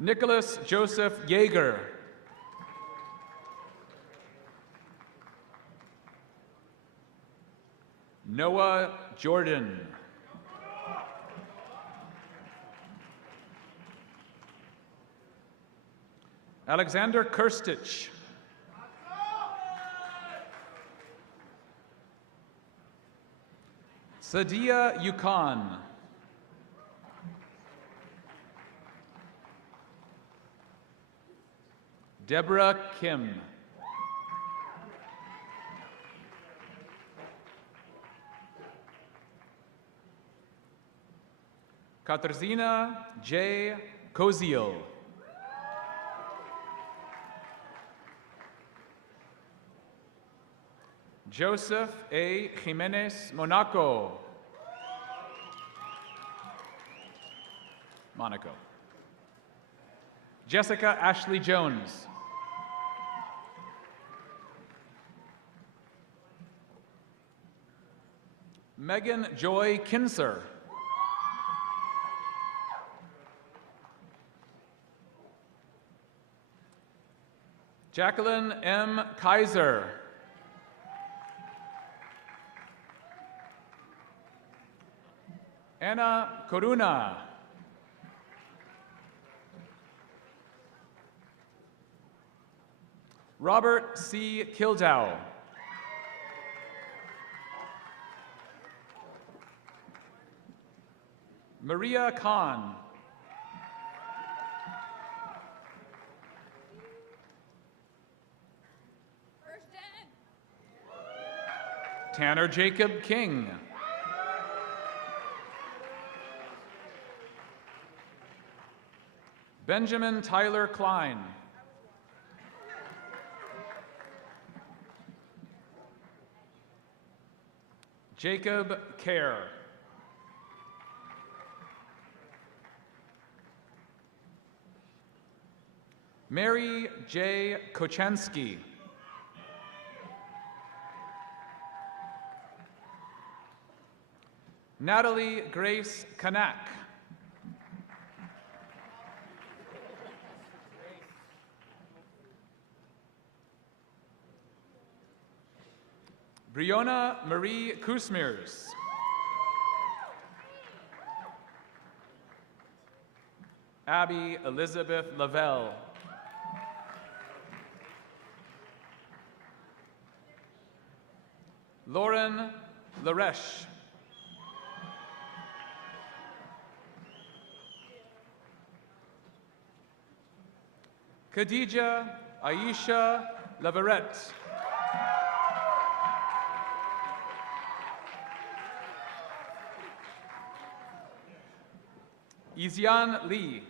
Nicholas Joseph Yeager. Noah Jordan. Alexander Kirstich. Sadia Yukon. Deborah Kim. Katarzyna J. Koziel. Joseph A. Jimenez Monaco. Monaco. Jessica Ashley Jones. Megan Joy Kinser. Jacqueline M. Kaiser. Anna Coruna. Robert C. Kildow. Maria Khan. Tanner Jacob King. Benjamin Tyler Klein. Jacob Kerr. Mary J. Kochansky. Natalie Grace Kanak. Brionna Marie Kusmirs. Abby Elizabeth Lavelle. Lauren Laresh. Khadija Aisha Lavarette. Izian Lee.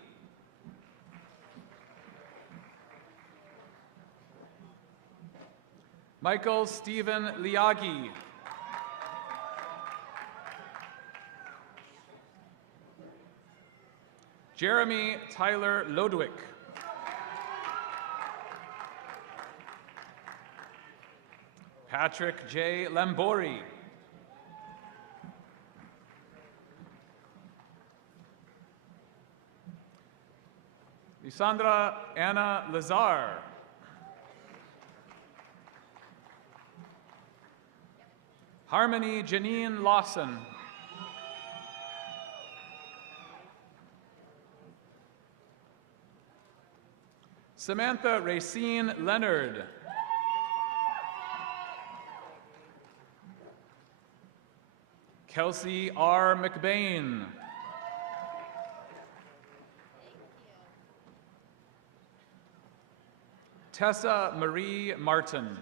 Michael Stephen Liagi. Jeremy Tyler Lodwick. Patrick J. Lambori. Lisandra Anna Lazar. Harmony Janine Lawson. Samantha Racine Leonard. Kelsey R. McBain. Tessa Marie Martin.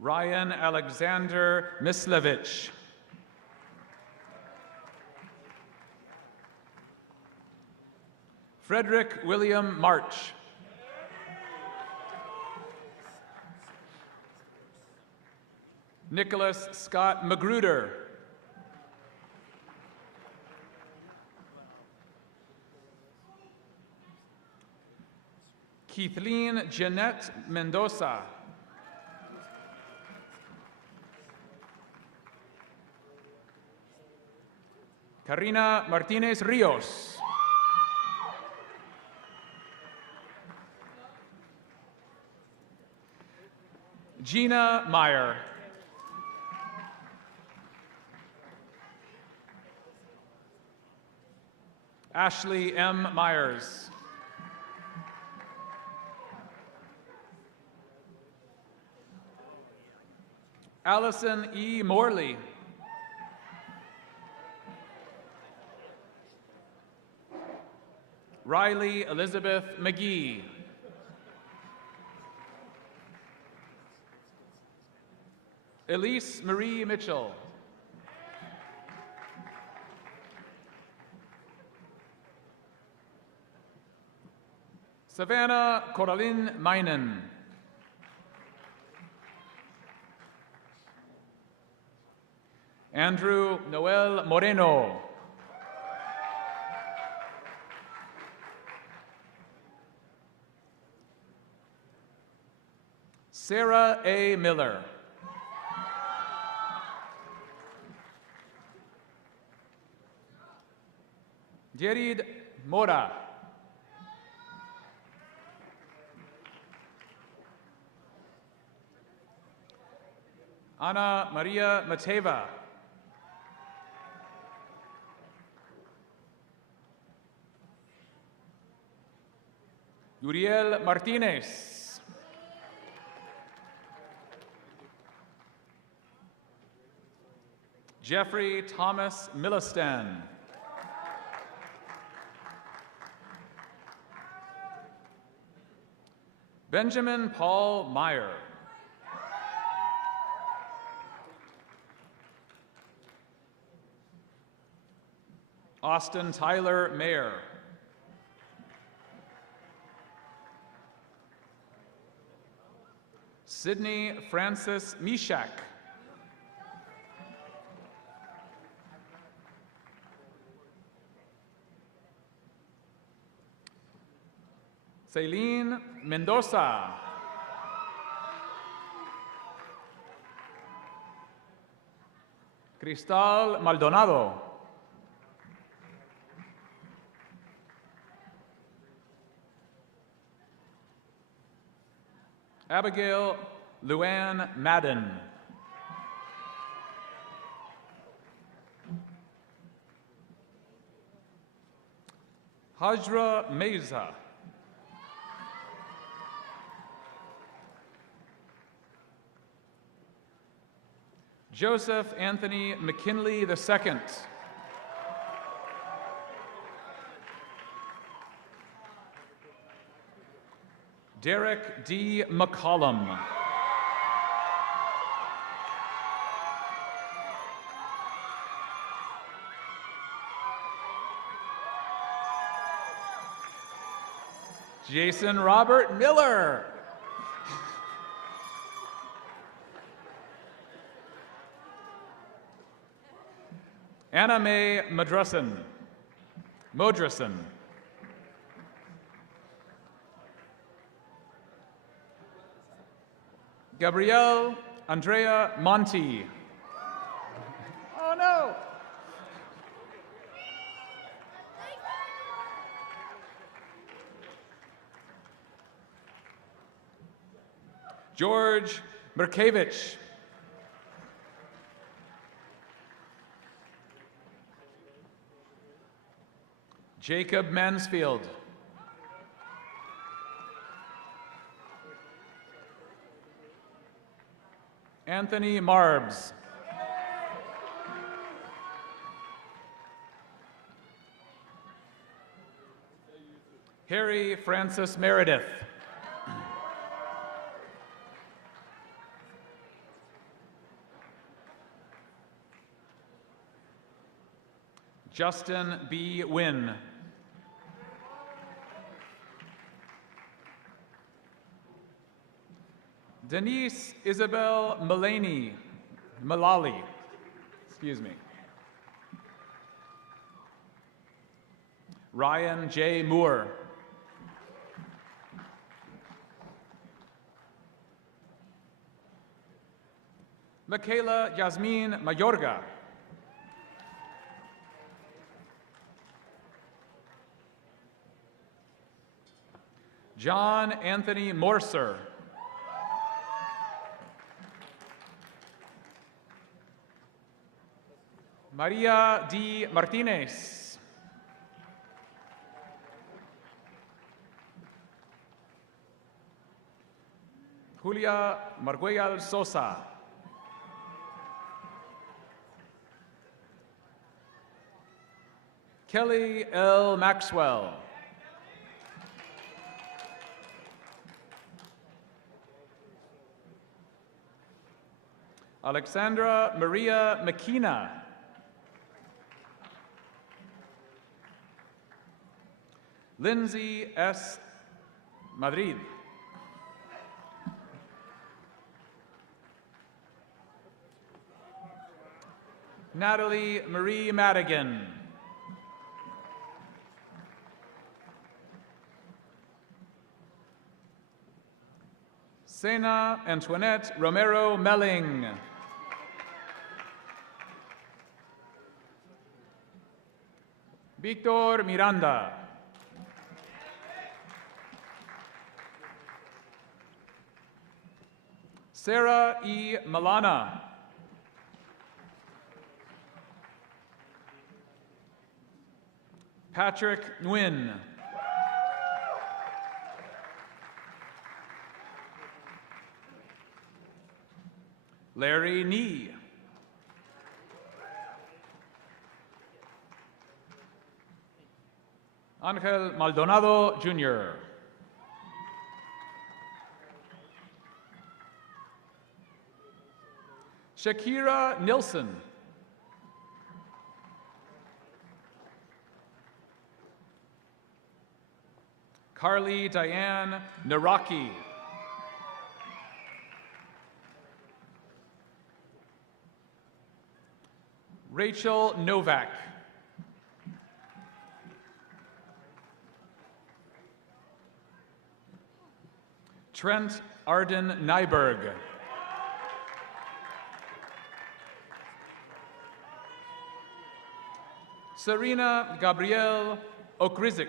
Ryan Alexander Mislevich. Frederick William March. Nicholas Scott Magruder. Kathleen Jeanette Mendoza. Karina Martinez Rios. Gina Meyer. Ashley M. Myers. Allison E. Morley. Riley Elizabeth McGee. Elise Marie Mitchell. Savannah Coraline Meinen. Andrew Noel Moreno. Sarah A. Miller. Yerid Mora. Ana Maria Mateva. Uriel Martinez. Jeffrey Thomas Milliston. Benjamin Paul Meyer. Austin Tyler Mayer. Sydney Francis Mishak. Celine Mendoza. Cristal Maldonado. Abigail Luann Madden. Hajra Meza. Joseph Anthony McKinley II. Derek D. McCollum. Jason Robert Miller. Anna Mae Modruson. Gabrielle Andrea Monti. Oh no! George Merkavich. Jacob Mansfield. Anthony Marbs. Harry Francis Meredith. Justin B. Wynn. Denise Isabel Malali, excuse me. Ryan J. Moore. Michaela Yasmin Mayorga. John Anthony Morser. Maria D. Martinez. Julia Marguellal Sosa. Kelly L. Maxwell. Alexandra Maria Makina. Lindsay S. Madrid. Natalie Marie Madigan. Sena Antoinette Romero Melling. Victor Miranda. Sarah E. Malana. Patrick Nguyen. Larry Nee. Angel Maldonado, Jr. Shakira Nilsson. Carly Diane Naraki. Rachel Novak. Trent Arden Nyberg. Serena Gabrielle Okrizik.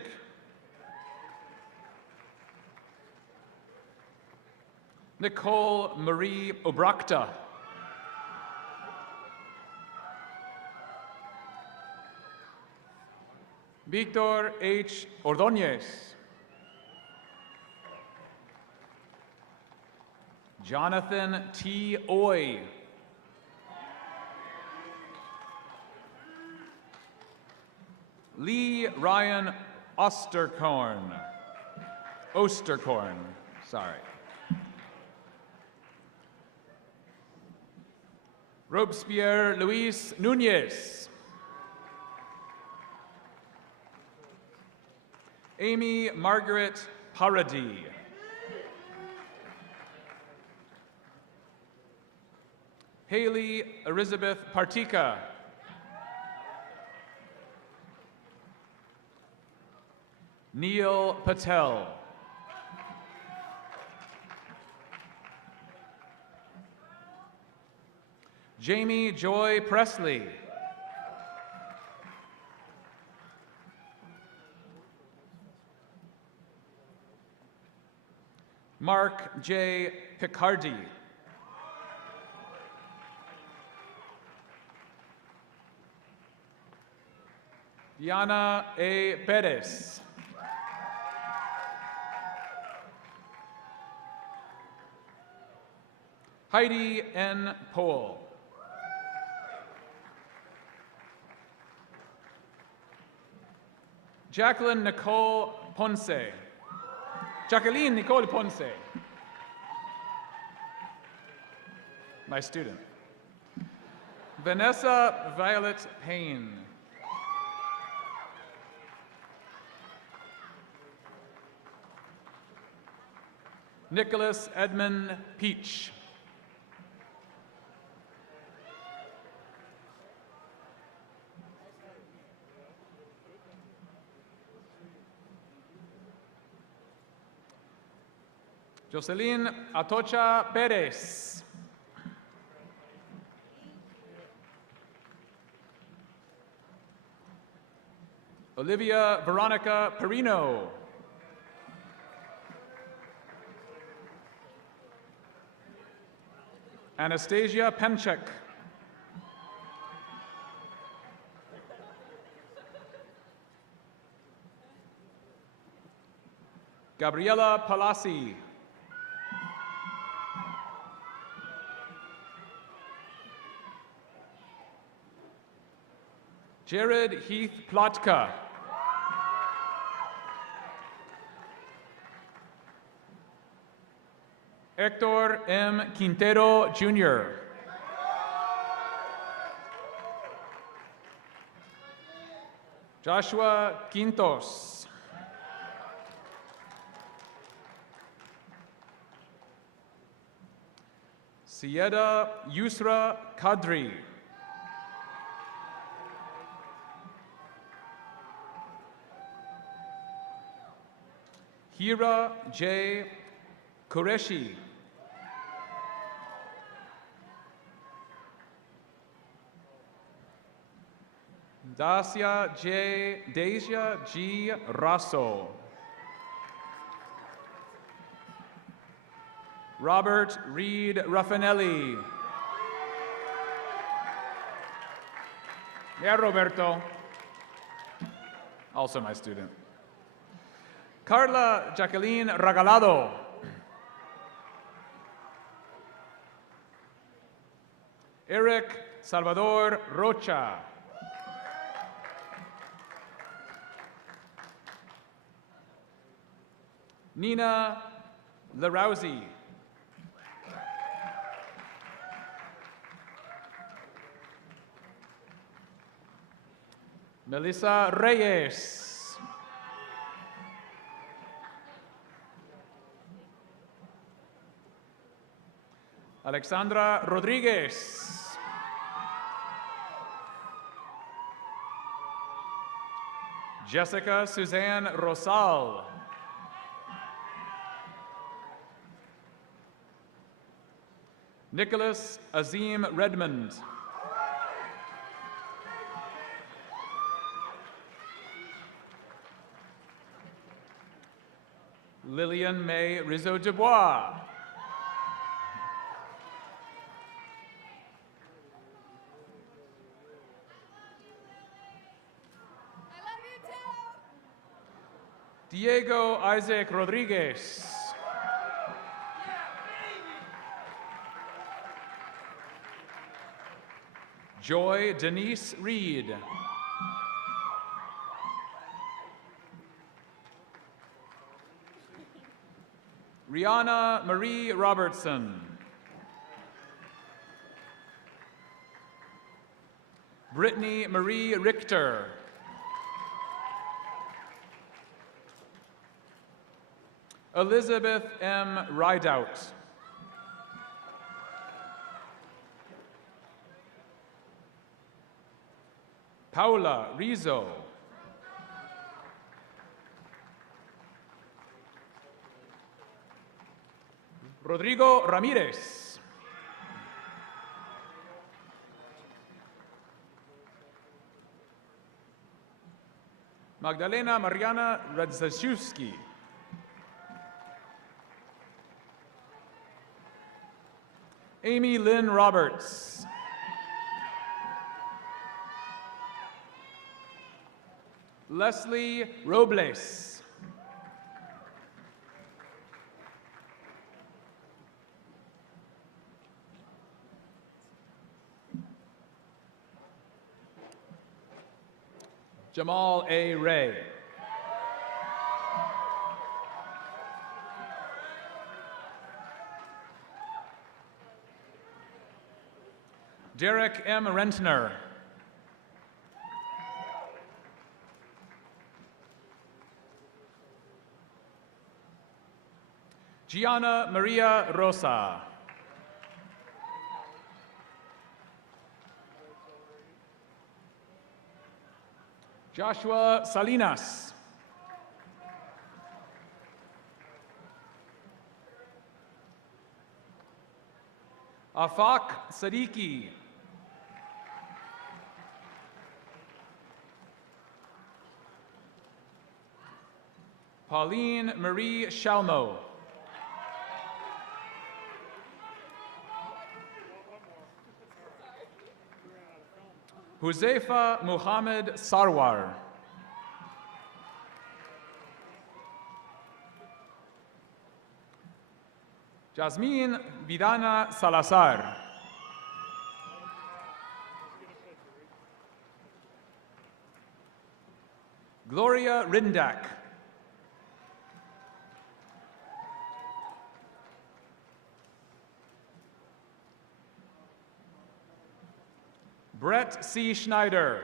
Nicole Marie Obrakta. Victor H. Ordóñez. Jonathan T. Oy. Lee Ryan Osterkorn. Sorry. Robespierre Luis Nunez. Amy Margaret Paradis. Haley Elizabeth Partika. Neil Patel. Jamie Joy Presley. Mark J. Picardi. Diana A. Perez. Heidi N. Pohl. Jacqueline Nicole Ponce. My student. Vanessa Violet Payne. Nicholas Edmund Peach. Jocelyn Atocha Perez. Olivia Veronica Perino. Anastasia Penchek. Gabriela Palasi. Jared Heath Plotka. Hector M. Quintero, Jr. Joshua Quintos. Sieda Yusra Kadri. Hira J. Qureshi. Dacia G. Rasso. Robert Reed Raffanelli. Yeah, Roberto. Also my student. Carla Jacqueline Regalado. Eric Salvador Rocha. Nina Larouzi. Melissa Reyes. Alexandra Rodriguez. Jessica Suzanne Rosal. Nicholas Azim Redmond. Lillian May Rizzo Dubois. Diego Isaac Rodriguez. Joy Denise Reed. Rihanna Marie Robertson. Brittany Marie Richter. Elizabeth M. Rideout. Paula Rizzo. Rodrigo Ramirez. Magdalena Mariana Radzaszewski. Amy Lynn Roberts. Leslie Robles. Jamal A. Ray. Derek M. Rentner. Gianna Maria Rosa. Joshua Salinas. Afak Siddiqui. Pauline Marie Shalmo. Huzaifa Muhammad Sarwar. Jasmine Vidana Salazar. Gloria Rindak. Brett C. Schneider.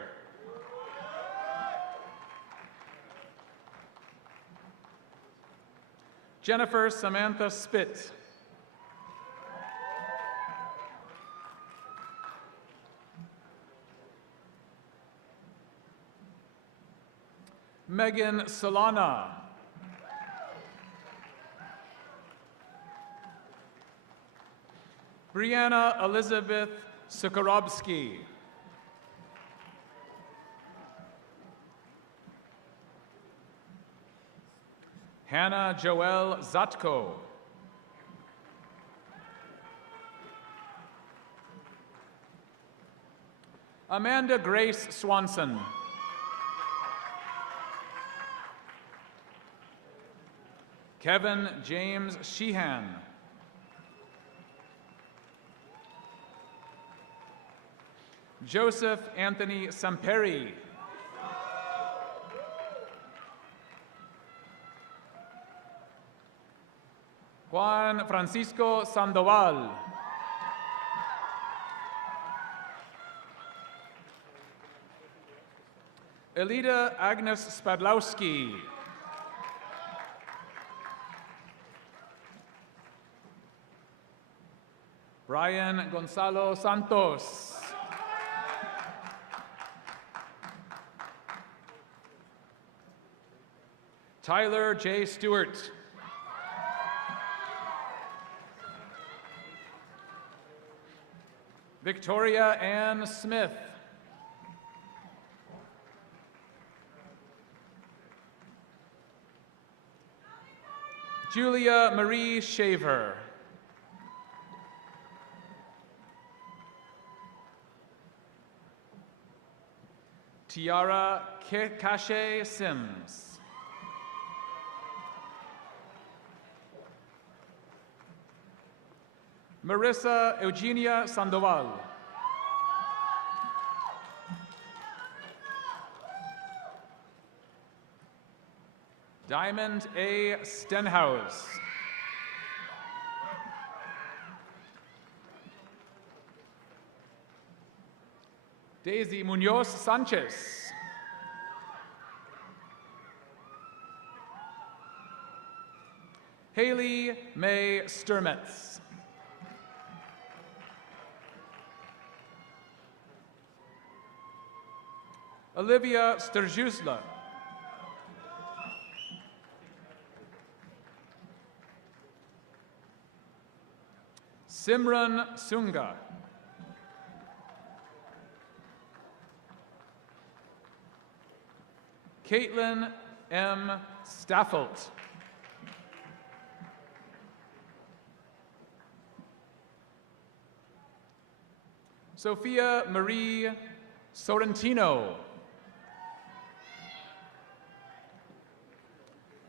Jennifer Samantha Spitt. Megan Solana. Brianna Elizabeth Sokorobsky. Hannah Joelle Zatko. Amanda Grace Swanson. Kevin James Sheehan. Joseph Anthony Samperi. Juan Francisco Sandoval. Elida Agnes Spadlowski. Brian Gonzalo Santos. Tyler J. Stewart. Victoria Ann Smith. Julia Marie Shaver. Tiara Cache Sims. Marissa Eugenia Sandoval. Diamond A. Stenhouse. Daisy Munoz Sanchez. Haley May Sturmetz. Olivia Sturjusla. Simran Sunga. Caitlin M. Staffelt. Sophia Marie Sorrentino.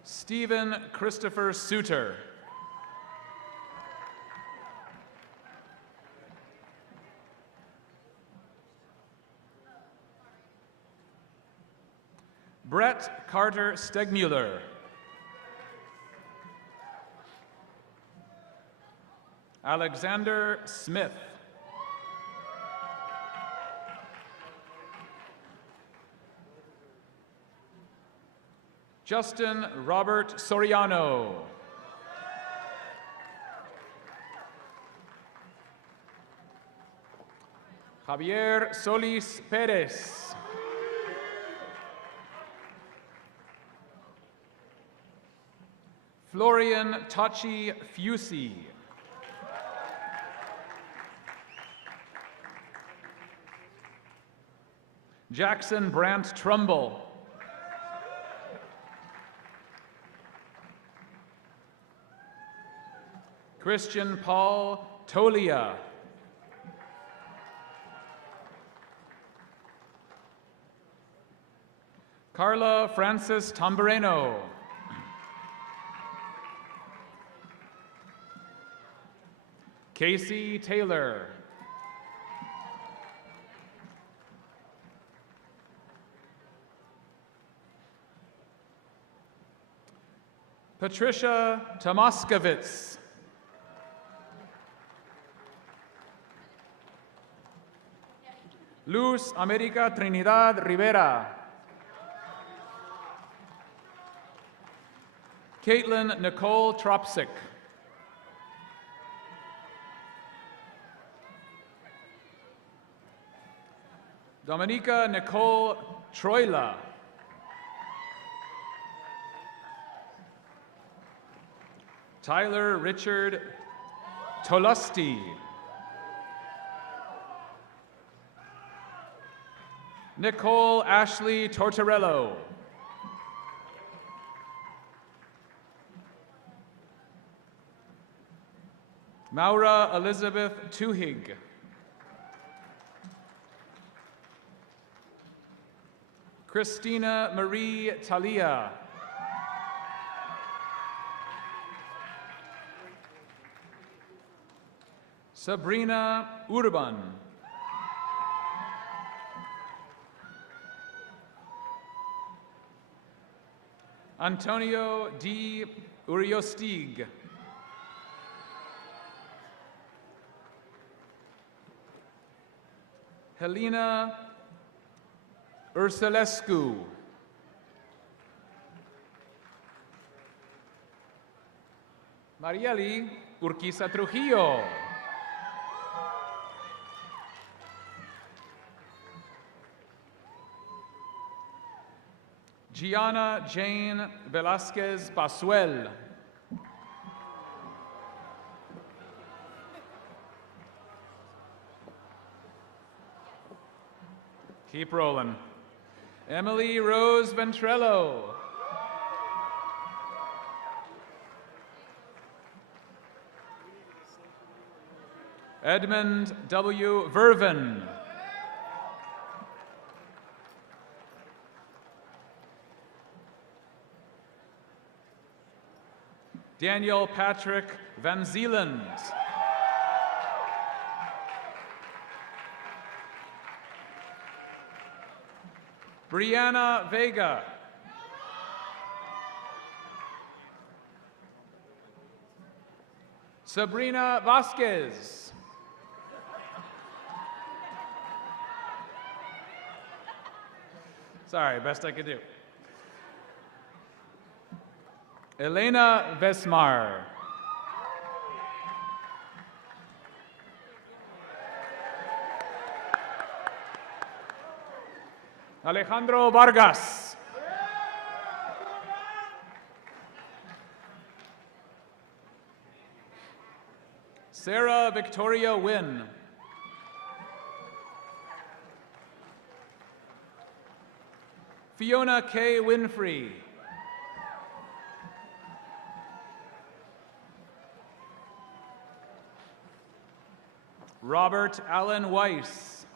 Stephen Christopher Suter. Brett Carter Stegmuller. Alexander Smith. Justin Robert Soriano. Javier Solis Perez. Florian Tachi Fusi. Jackson Brant Trumbull. Christian Paul Tolia. Carla Francis Tambureno. Casey Taylor. Patricia Tomaskovitz. Luz America Trinidad Rivera. Caitlin Nicole Tropsik. Dominica Nicole Troila. Tyler Richard Tolusti. Nicole Ashley Tortorello. Maura Elizabeth Tuhig. Christina Marie Talia. Sabrina Urban. Antonio D. Uriostig. Helena Ursulescu. Marieli Urquiza Trujillo. Gianna Jane Velasquez Basuel. Keep rolling. Emily Rose Ventrello. Edmund W. Vervin. Daniel Patrick Van Zeeland. Brianna Vega. Sabrina Vasquez. Sorry, best I could do. Elena Vesmar. Alejandro Vargas. Sarah Victoria Wynn. Fiona K. Winfrey. Robert Allen Weiss.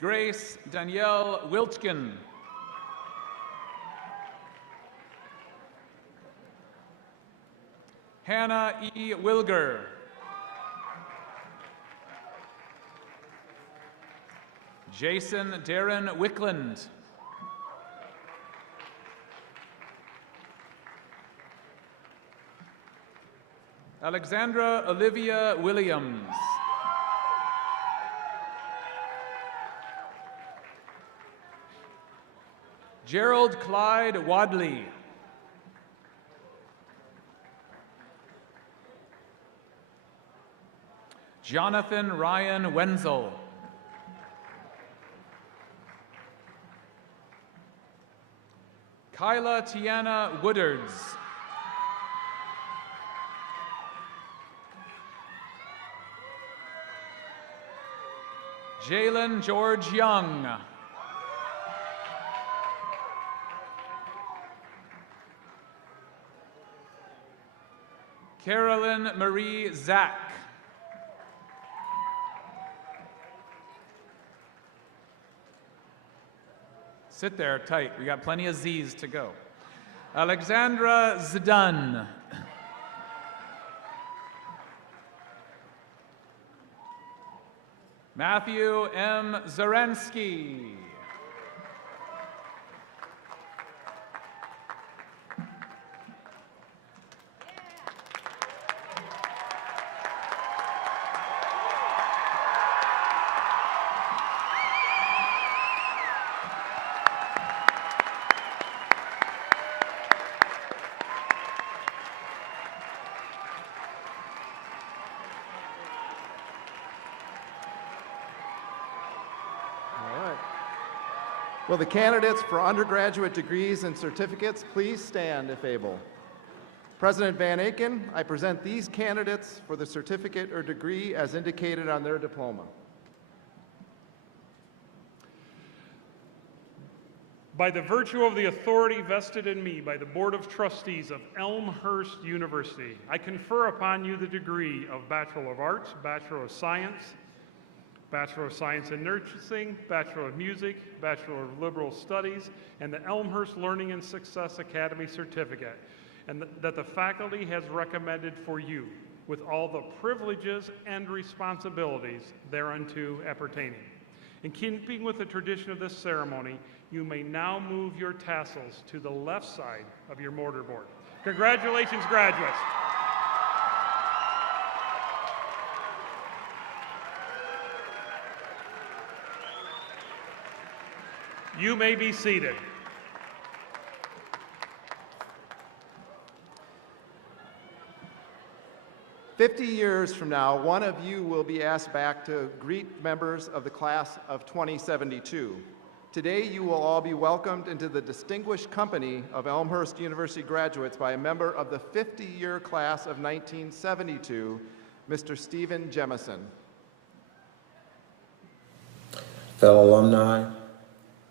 Grace Danielle Wiltkin. Hannah E. Wilger. Jason Darren Wickland. Alexandra Olivia Williams. Gerald Clyde Wadley. Jonathan Ryan Wenzel. Kyla Tiana Woodards. Jalen George Young. Carolyn Marie Zack. Sit there tight. We got plenty of Z's to go. Alexandra Zidane. Matthew M. Zarensky. Will the candidates for undergraduate degrees and certificates please stand if able? President Van Aken, I present these candidates for the certificate or degree as indicated on their diploma. By the virtue of the authority vested in me by the Board of Trustees of Elmhurst University, I confer upon you the degree of Bachelor of Arts, Bachelor of Science in Nursing, Bachelor of Music, Bachelor of Liberal Studies, and the Elmhurst Learning and Success Academy certificate, and that the faculty has recommended for you, with all the privileges and responsibilities thereunto appertaining. In keeping with the tradition of this ceremony, you may now move your tassels to the left side of your mortarboard. Congratulations, graduates. You may be seated. "50 years from now, one of you will be asked back to greet members of the class of 2072. Today, you will all be welcomed into the distinguished company of Elmhurst University graduates by a member of the 50-year class of 1972, Mr. Stephen Jemison." Fellow alumni,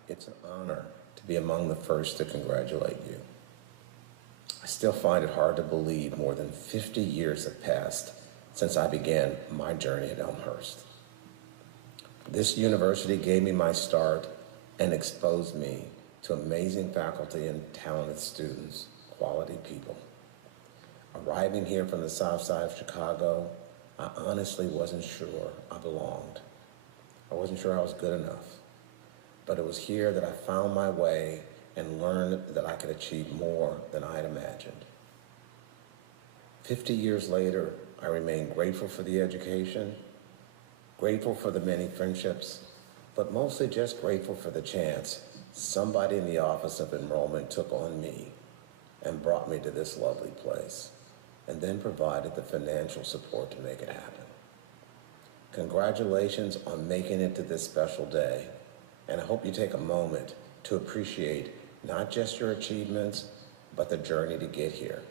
it's an honor to be among the first to congratulate you. I still find it hard to believe more than 50 years have passed since I began my journey at Elmhurst. This university gave me my start and exposed me to amazing faculty and talented students, quality people. Arriving here from the south side of Chicago, I honestly wasn't sure I belonged. I wasn't sure I was good enough. But it was here that I found my way and learned that I could achieve more than I had imagined. 50 years later, I remain grateful for the education, grateful for the many friendships, but mostly just grateful for the chance somebody in the Office of Enrollment took on me and brought me to this lovely place, and then provided the financial support to make it happen. Congratulations on making it to this special day. And I hope you take a moment to appreciate not just your achievements, but the journey to get here.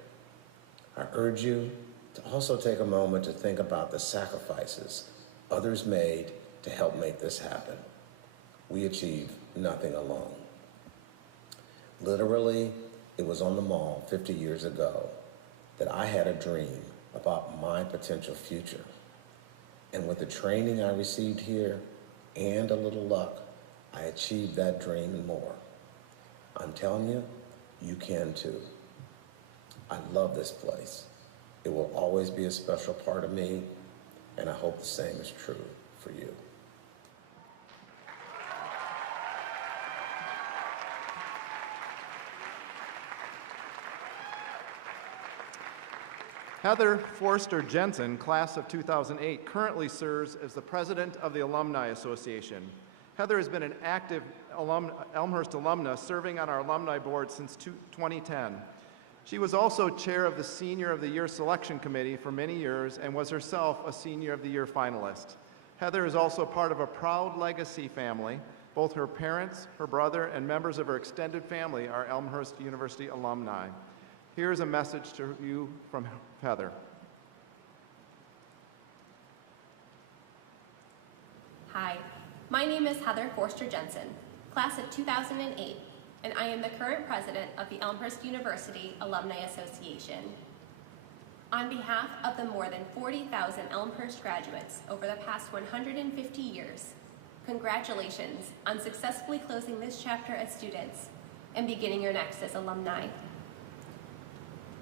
I urge you to also take a moment to think about the sacrifices others made to help make this happen. We achieved nothing alone. Literally, it was on the Mall 50 years ago that I had a dream about my potential future. And with the training I received here and a little luck, I achieved that dream and more. I'm telling you, you can too. I love this place. It will always be a special part of me, and I hope the same is true for you. Heather Forster Jensen, class of 2008, currently serves as the president of the Alumni Association. Heather has been an active Elmhurst alumna serving on our alumni board since 2010. She was also chair of the Senior of the Year Selection Committee for many years and was herself a Senior of the Year finalist. Heather is also part of a proud legacy family. Both her parents, her brother, and members of her extended family are Elmhurst University alumni. Here's a message to you from Heather. Hi, my name is Heather Forster Jensen, class of 2008, and I am the current president of the Elmhurst University Alumni Association. On behalf of the more than 40,000 Elmhurst graduates over the past 150 years, congratulations on successfully closing this chapter as students and beginning your next as alumni.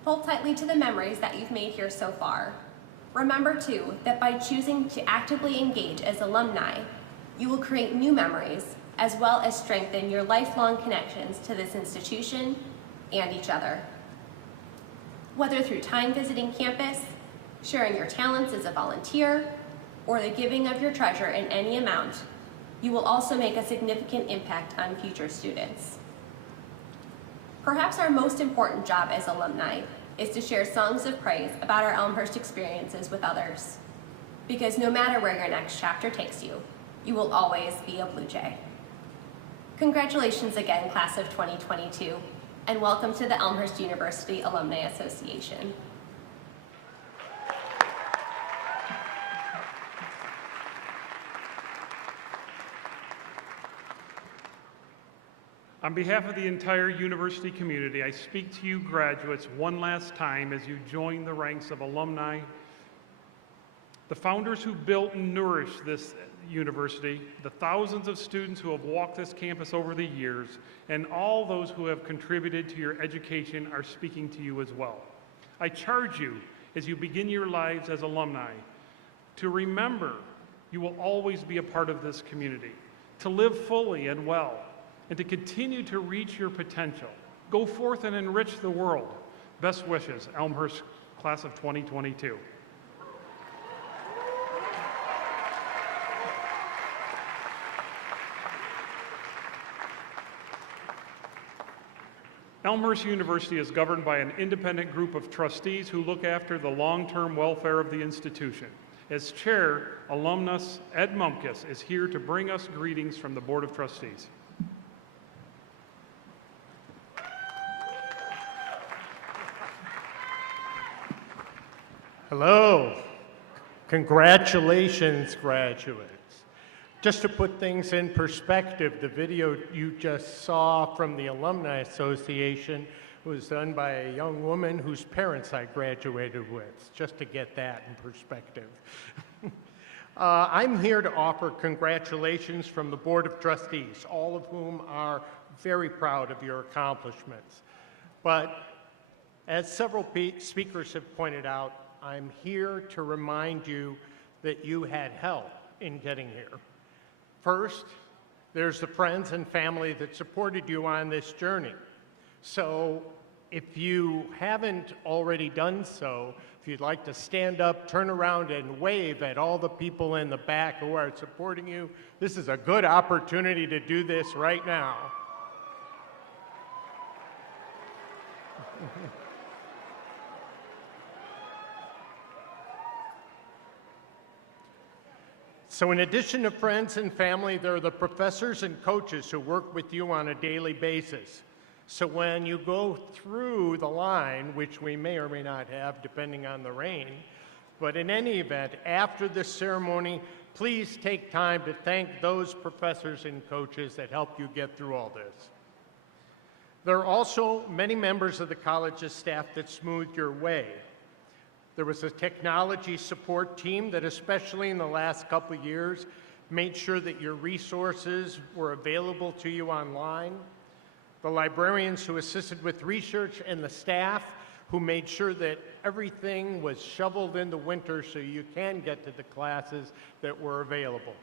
Hold tightly to the memories that you've made here so far. Remember, too, that by choosing to actively engage as alumni, you will create new memories as well as strengthen your lifelong connections to this institution and each other. Whether through time visiting campus, sharing your talents as a volunteer, or the giving of your treasure in any amount, you will also make a significant impact on future students. Perhaps our most important job as alumni is to share songs of praise about our Elmhurst experiences with others. Because no matter where your next chapter takes you, you will always be a Blue Jay. Congratulations again, class of 2022, and welcome to the Elmhurst University Alumni Association. On behalf of the entire university community, I speak to you graduates one last time as you join the ranks of alumni, the founders who built and nourished this university, the thousands of students who have walked this campus over the years, and all those who have contributed to your education are speaking to you as well. I charge you, as you begin your lives as alumni, to remember you will always be a part of this community, to live fully and well, and to continue to reach your potential. Go forth and enrich the world. Best wishes, Elmhurst class of 2022. Elmhurst University is governed by an independent group of trustees who look after the long-term welfare of the institution. As chair, alumnus Ed Mumkus is here to bring us greetings from the Board of Trustees. Hello. Congratulations, graduates. Just to put things in perspective, the video you just saw from the Alumni Association was done by a young woman whose parents I graduated with, just to get that in perspective. I'm here to offer congratulations from the Board of Trustees, all of whom are very proud of your accomplishments. But as several speakers have pointed out, I'm here to remind you that you had help in getting here. First, there's the friends and family that supported you on this journey. So if you haven't already done so, if you'd like to stand up, turn around, and wave at all the people in the back who are supporting you, this is a good opportunity to do this right now. So in addition to friends and family, there are the professors and coaches who work with you on a daily basis. So when you go through the line, which we may or may not have depending on the rain, but in any event, after this ceremony, please take time to thank those professors and coaches that helped you get through all this. There are also many members of the college's staff that smoothed your way. There was a technology support team that, especially in the last couple of years, made sure that your resources were available to you online. The librarians who assisted with research, and the staff who made sure that everything was shoveled in the winter so you can get to the classes that were available.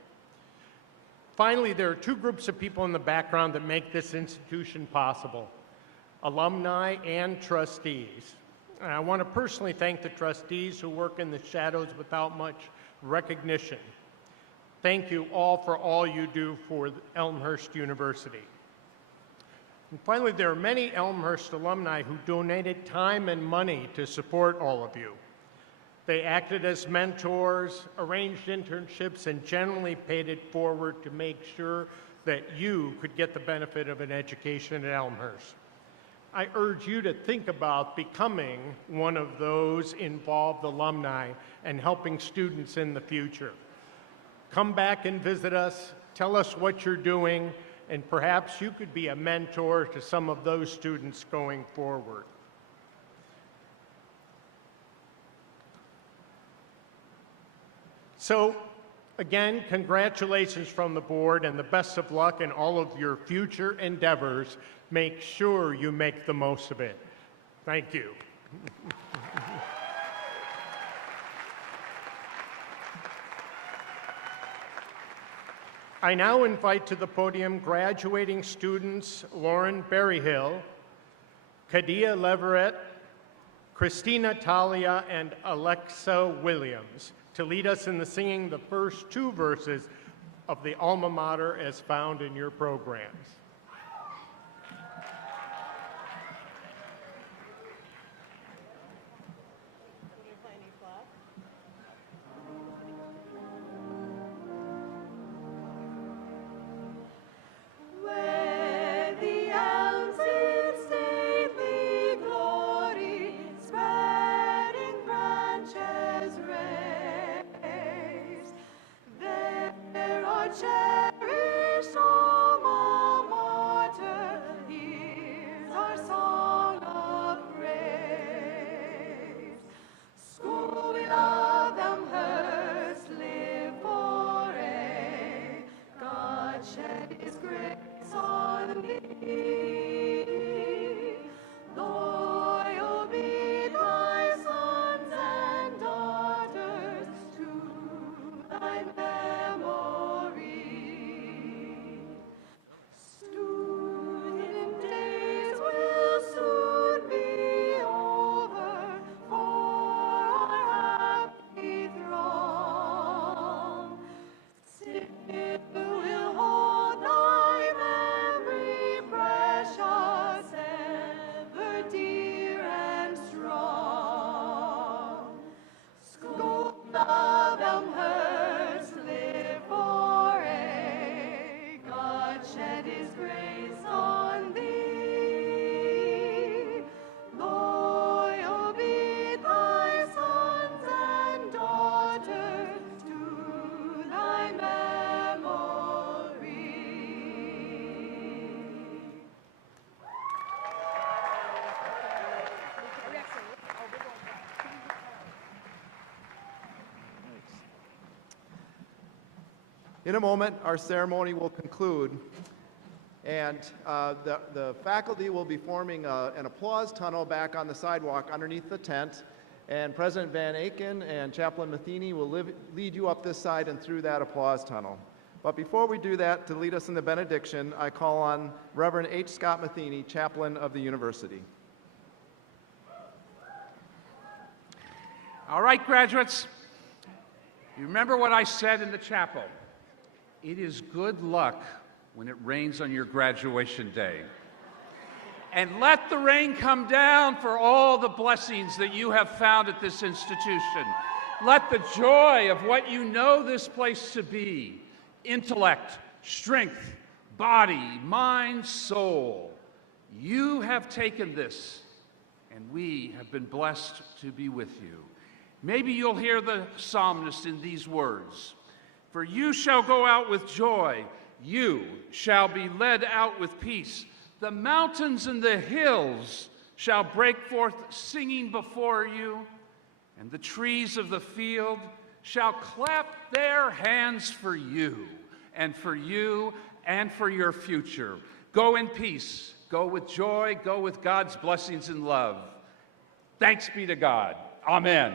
Finally, there are two groups of people in the background that make this institution possible: alumni and trustees. And I want to personally thank the trustees who work in the shadows without much recognition. Thank you all for all you do for Elmhurst University. And finally, there are many Elmhurst alumni who donated time and money to support all of you. They acted as mentors, arranged internships, and generally paid it forward to make sure that you could get the benefit of an education at Elmhurst. I urge you to think about becoming one of those involved alumni and helping students in the future. Come back and visit us, tell us what you're doing, and perhaps you could be a mentor to some of those students going forward. So, again, congratulations from the board and the best of luck in all of your future endeavors. Make sure you make the most of it. Thank you. I now invite to the podium graduating students Lauren Berryhill, Kadia Leverett, Christina Talia, and Alexa Williams to lead us in the singing the first two verses of the Alma Mater as found in your programs. In a moment, our ceremony will conclude, and the faculty will be forming an applause tunnel back on the sidewalk underneath the tent, and President Van Aken and Chaplain Matheny will lead you up this side and through that applause tunnel. But before we do that, to lead us in the benediction, I call on Reverend H. Scott Matheny, Chaplain of the University. All right, graduates, you remember what I said in the chapel. It is good luck when it rains on your graduation day. And let the rain come down for all the blessings that you have found at this institution. Let the joy of what you know this place to be, intellect, strength, body, mind, soul. You have taken this, and we have been blessed to be with you. Maybe you'll hear the psalmist in these words. For you shall go out with joy, you shall be led out with peace. The mountains and the hills shall break forth singing before you, and the trees of the field shall clap their hands for you, and for you, and for your future. Go in peace, go with joy, go with God's blessings and love. Thanks be to God. Amen.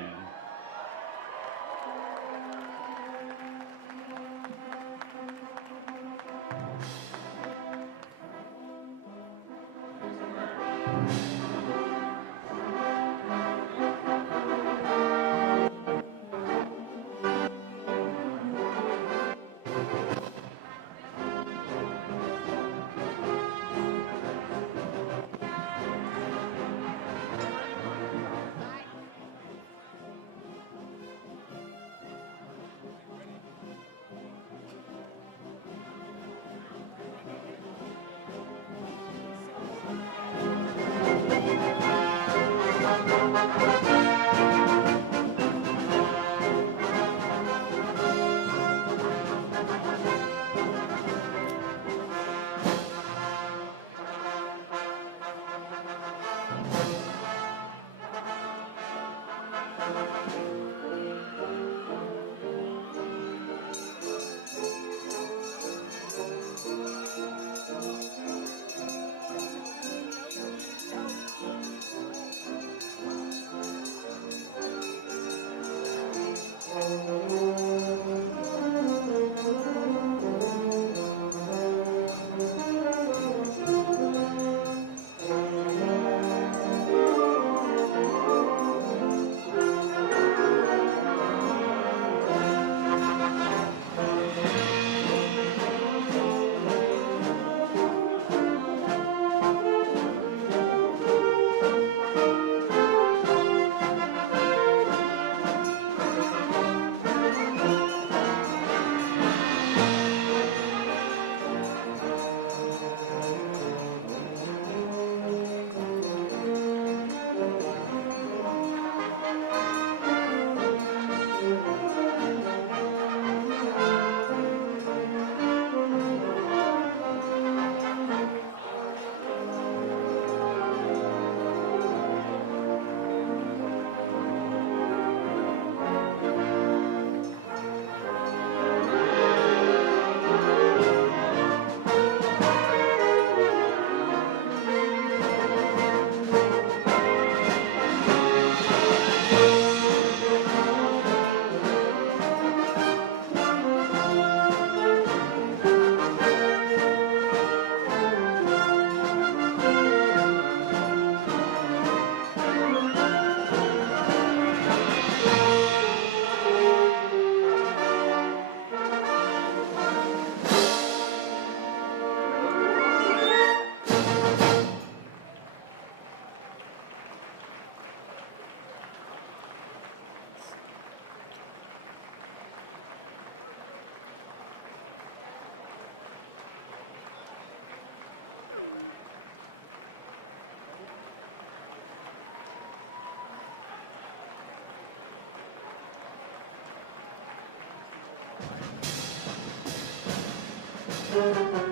Thank you.